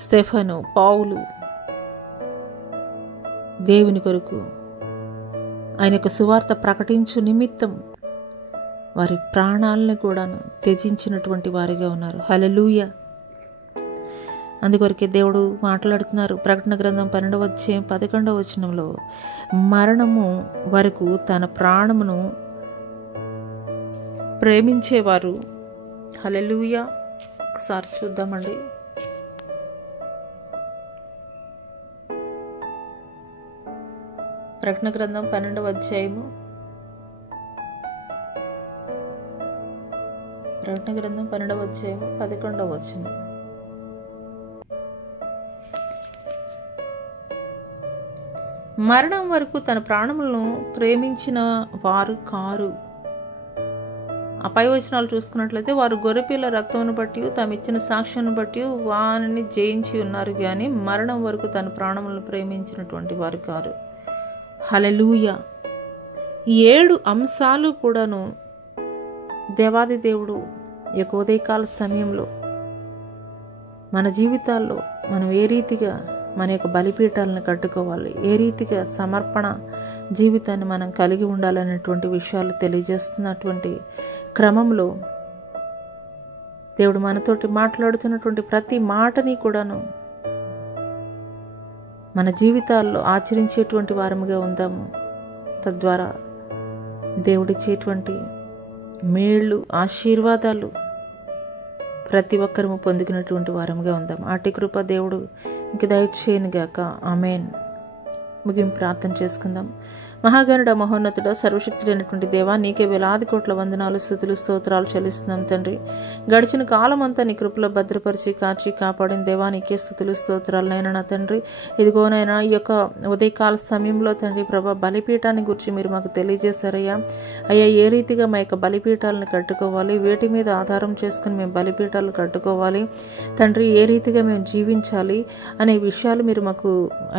స్టెఫను, పౌలు దేవుని కొరకు ఆయన యొక్క సువార్త ప్రకటించు నిమిత్తం వారి ప్రాణాలను కూడా త్యజించినటువంటి వారిగా ఉన్నారు. హల్లెలూయా. అందుకొరకే దేవుడు మాట్లాడుతున్నారు. ప్రకటన గ్రంథం 12వ అధ్యాయం 11వ వచనంలో మరణము వరకు తన ప్రాణమును ప్రేమించేవారు. హల్లెలూయా. ఒకసారి చూద్దామండి. ప్రకటన గ్రంథం 12వ అధ్యాయము, ప్రకటన గ్రంథం 12వ అధ్యాయము 11వ వచనం. మరణం వరకు తన ప్రాణములను ప్రేమించిన వారు కారు. ఆ పై వచనాలు చూసుకున్నట్లయితే, వారు గొర్రెపిల్ల రక్తమును బట్టి తామిచ్చిన సాక్ష్యాన్ని బట్టి వానిని జయించి ఉన్నారు, కానీ మరణం వరకు తన ప్రాణములను ప్రేమించినటువంటి వారు కారు. హల్లెలూయా. ఈ 7 అంశాలు కూడాను దేవాది దేవుడు ఈ యొక్క ఉదయకాల సమయంలో మన జీవితాల్లో మనం ఏ రీతిగా మన యొక్క బలిపీఠాలను కట్టుకోవాలి, ఏ రీతిగా సమర్పణ జీవితాన్ని మనం కలిగి ఉండాలనేటువంటి విషయాలు తెలియజేస్తున్నటువంటి క్రమంలో దేవుడు మనతోటి మాట్లాడుతున్నటువంటి ప్రతి మాటని కూడాను మన జీవితాల్లో ఆచరించేటువంటి వారముగా ఉందాము. తద్వారా దేవుడిచ్చేటువంటి మేళ్ళు, ఆశీర్వాదాలు ప్రతి ఒక్కరము పొందుకున్నటువంటి వారముగా ఉందాం. అట్టి కృప దేవుడు ఇంక దయచేయనుగాక. ఆమేన్. ముగింపు ప్రార్థన చేసుకుందాం. మహాగణుడ, మహోన్నతుడ, సర్వశక్తుడైనటువంటి దేవా, నీకే వేలాది కోట్ల వందనాలు, స్తుతులు, స్తోత్రాలు చెల్లిస్తున్నాం తండ్రి. గడిచిన కాలం అంతా నీ కృపలో భద్రపరిచి కాచి కాపాడిన దేవా, నీకే స్తుతులు, స్తోత్రాలు నైనా నా తండ్రి. ఇదిగోనైనా ఈ యొక్క ఉదయకాల సమయంలో తండ్రి ప్రభా, బలిపీఠాన్ని గురించి మీరు మాకు తెలియజేశారయ్యా. అయ్యా, ఏ రీతిగా మా యొక్క బలిపీఠాలను కట్టుకోవాలి, వేటి మీద ఆధారం చేసుకుని మేము బలిపీఠాలు కట్టుకోవాలి తండ్రి, ఏ రీతిగా మేము జీవించాలి అనే విషయాలు మీరు మాకు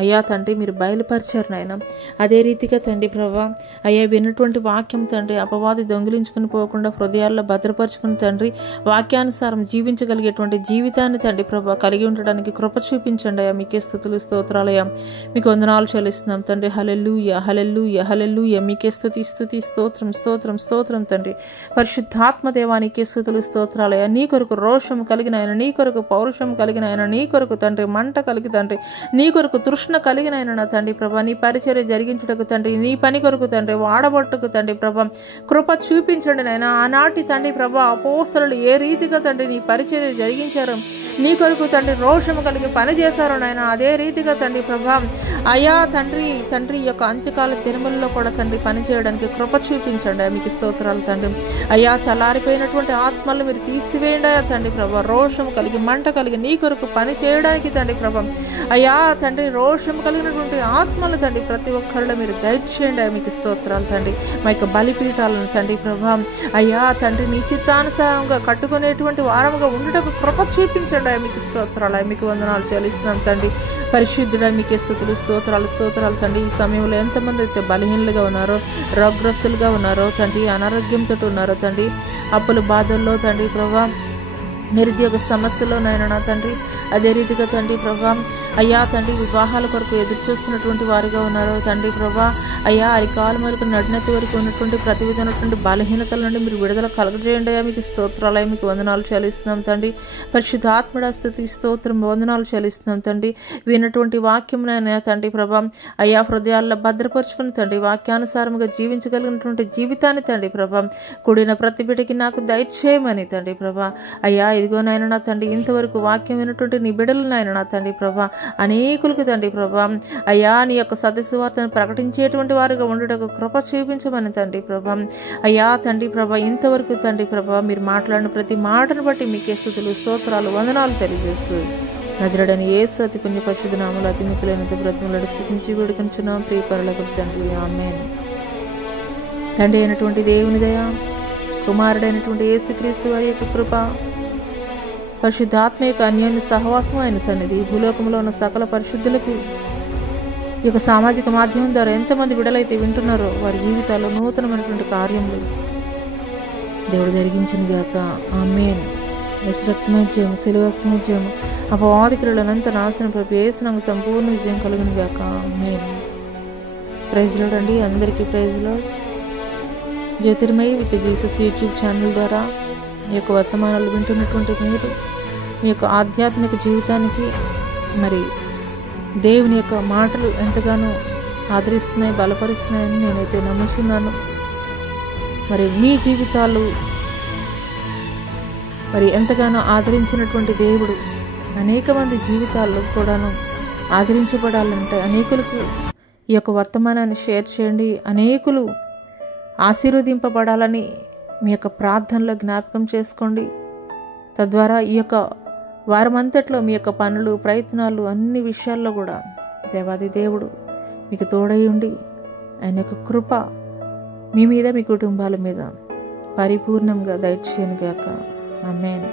అయ్యా తండ్రి మీరు బయలుపరిచారు నాయన. అదే రీతిగా తండ్రి ప్రభా, అయ్యా విన్నటువంటి వాక్యం తండ్రి అపవాది దొంగిలించుకుని పోకుండా హృదయాల్లో భద్రపరుచుకుని తండ్రి వాక్యానుసారం జీవించగలిగేటువంటి జీవితాన్ని తండ్రి ప్రభా కలిగి ఉండడానికి కృప చూపించండి అయ్యా. మీకే స్తుతులు, స్తోత్రాలయ్యా. మీకు వందనాలు చెల్లిస్తున్నాం తండ్రి. హల్లెలూయా, హల్లెలూయా, హల్లెలూయా. మీకే స్తుతి, స్తుతి, స్తోత్రం, స్తోత్రం, స్తోత్రం తండ్రి. పరిశుద్ధాత్మ దేవానికే స్తుతులు, స్తోత్రాలయ్యా. నీ కొరకు రోషం కలిగిన ఆయన, నీ కొరకు పౌరుషం కలిగిన ఆయన, నీ కొరకు తండ్రి మంట కలిగి తండ్రి, నీ కొరకు తృష్ణ కలిగిన ఆయన నా తండ్రి ప్రభా, నీ పరిచర్య జరిగించుటకు తండ్రి, నీ పని కొరకు తండ్రి వాడబట్టుకు తండ్రి ప్రభా కృప చూపించండి నాయన. ఆనాటి తండ్రి ప్రభా అపోస్తలులు ఏ రీతిగా తండ్రి నీ పరిచర్య జరిగించారు, నీ కొరకు తండ్రి రోషము కలిగి పని చేశారు నాయన, అదే రీతిగా తండ్రి ప్రభా అయా తండ్రి తండ్రి యొక్క అంత్యకాల దినములలో కూడా తండ్రి పని చేయడానికి కృప చూపించండి. మీకు స్తోత్రాలు తండ్రి. అయ్యా, చల్లారిపోయినటువంటి ఆత్మలు మీరు తీసివేయండి అయ్యా తండ్రి ప్రభా, రోషము కలిగి మంట కలిగి నీ కొరకు పని చేయడానికి తండ్రి ప్రభా అయ్యా తండ్రి రోషం కలిగినటువంటి ఆత్మలు తండ్రి ప్రతి ఒక్కరిలో మీరు దయచేయండి. మీకు స్తోత్రాలు తండ్రి. మా యొక్క బలిపీఠాలను తండ్రి ప్రభా అయ్యా తండ్రి నీ చిత్తానుసారంగా కట్టుకునేటువంటి వారముగా ఉండటకు కృప చూపించండి. మీకు స్తోత్రాలు, మీకు వందనాలు తెలుస్తున్నాం తండ్రి. పరిశుద్ధుడా, మీకే స్తుతులు, స్తోత్రాలు, స్తోత్రాలు తండ్రి. ఈ సమయంలో ఎంతమంది అయితే బలహీనులుగా ఉన్నారో, రోగ్రస్తులుగా ఉన్నారో తండ్రి, అనారోగ్యంతో ఉన్నారో తండ్రి, అప్పుల బాధల్లో తండ్రి ప్రభా, నిరుద్యోగ సమస్యలో నాయన నా తండ్రి, అదే రీతిగా తండ్రి ప్రభా అయ్యా తండ్రి వివాహాల కొరకు ఎదురు చూస్తున్నటువంటి వారుగా ఉన్నారు తండ్రి ప్రభా అయ్యా, అరికాలు వరకు నడినెత్తి వరకు ఉన్నటువంటి ప్రతి విధమైనటువంటి బలహీనతల నుండి మీరు విడుదల కలగజేయండి అయ్యా. మీకు స్తోత్రాలయ, మీకు వందనాలు చెల్లిస్తున్నాం తండ్రి. పరిశుద్ధాత్మడ స్తుతి, స్తోత్రం, వందనాలు చెల్లిస్తున్నాం తండ్రి. విన్నటువంటి వాక్యంనైనా తండ్రి ప్రభా అయ్యా హృదయాల్లో భద్రపరుచుకుని తండ్రి వాక్యానుసారంగా జీవించగలిగినటువంటి జీవితాన్ని తండ్రి ప్రభా కూడిన ప్రతి బిడ్డకి నాకు దయచేయమని తండ్రి ప్రభా అయ్యా. ఇదిగోనైనా నా తండ్రి, ఇంతవరకు వాక్యం విన్నటువంటి నీ బిడ్డలు నాయన నా తండ్రి ప్రభా అనేకులకు తండ్రి ప్రభా అయ్యా నీ యొక్క సత్యసువార్తను ప్రకటించేటువంటి వారుగా ఉండటకు కృప చూపించమని తండ్రి ప్రభా అయ్యా తండ్రి ప్రభా. ఇంతవరకు తండ్రి ప్రభా మీరు మాట్లాడిన ప్రతి మాటను బట్టి మీకే స్తుతులు, స్తోత్రాలు, వందనాలు తెలియజేస్తూ నజరుడైన యేసు అతి పుణ్య పరిశుద్ధ నామములో అతి మిక్కులైన బ్రతుకులను స్తుతించి వేడుకొనుచున్నాం ప్రియ పరలోకపు తండ్రి. ఆమేన్. తండ్రి అయినటువంటి దేవుని దయ, కుమారుడైనటువంటి యేసుక్రీస్తు వారి యొక్క కృప, పరిశుద్ధాత్మ యొక్క అన్యోన్య సహవాసం అయిన సన్నిధి, భూలోకంలో ఉన్న సకల పరిశుద్ధులకు ఈ యొక్క సామాజిక మాధ్యమం ద్వారా ఎంతమంది బిడ్డలైతే వింటున్నారో వారి జీవితాల్లో నూతనమైనటువంటి కార్యములు దేవుడు జరిగించునుగాక. ఆమేన్. రక్తమోద్యము, శిలువక్తమోద్యము, అపవాది క్రియలనంత నాశనం యేసునందు సంపూర్ణ విజయం కలుగునుగాక. ఆమేన్. ప్రైజ్ లార్డ్ అండి. అందరికీ praise Lord. Jyothirmayi with Jesus YouTube channel ద్వారా మీ యొక్క వర్తమానాలు వింటున్నటువంటి మీరు మీ యొక్క ఆధ్యాత్మిక జీవితానికి మరి దేవుని యొక్క మాటలు ఎంతగానో ఆదరిస్తున్నాయి, బలపరుస్తున్నాయని నేనైతే నమ్ముచున్నాను. మరి మీ జీవితాలు మరి ఎంతగానో ఆదరించినటువంటి దేవుడు అనేక మంది జీవితాల్లో కూడాను ఆదరించబడాలంటే, అనేకులకు ఈ యొక్క వర్తమానాన్ని షేర్ చేయండి. అనేకులు ఆశీర్వదింపబడాలని మీ యొక్క ప్రార్థనలో జ్ఞాపకం చేసుకోండి. తద్వారా ఈ యొక్క వారమంతట్లో మీ యొక్క పనులు, ప్రయత్నాలు, అన్ని విషయాల్లో కూడా దేవాది దేవుడు మీకు తోడై ఉండి ఆయన యొక్క కృప మీ మీద, మీ కుటుంబాల మీద పరిపూర్ణంగా దయచేయనుగాక. ఆమేన్.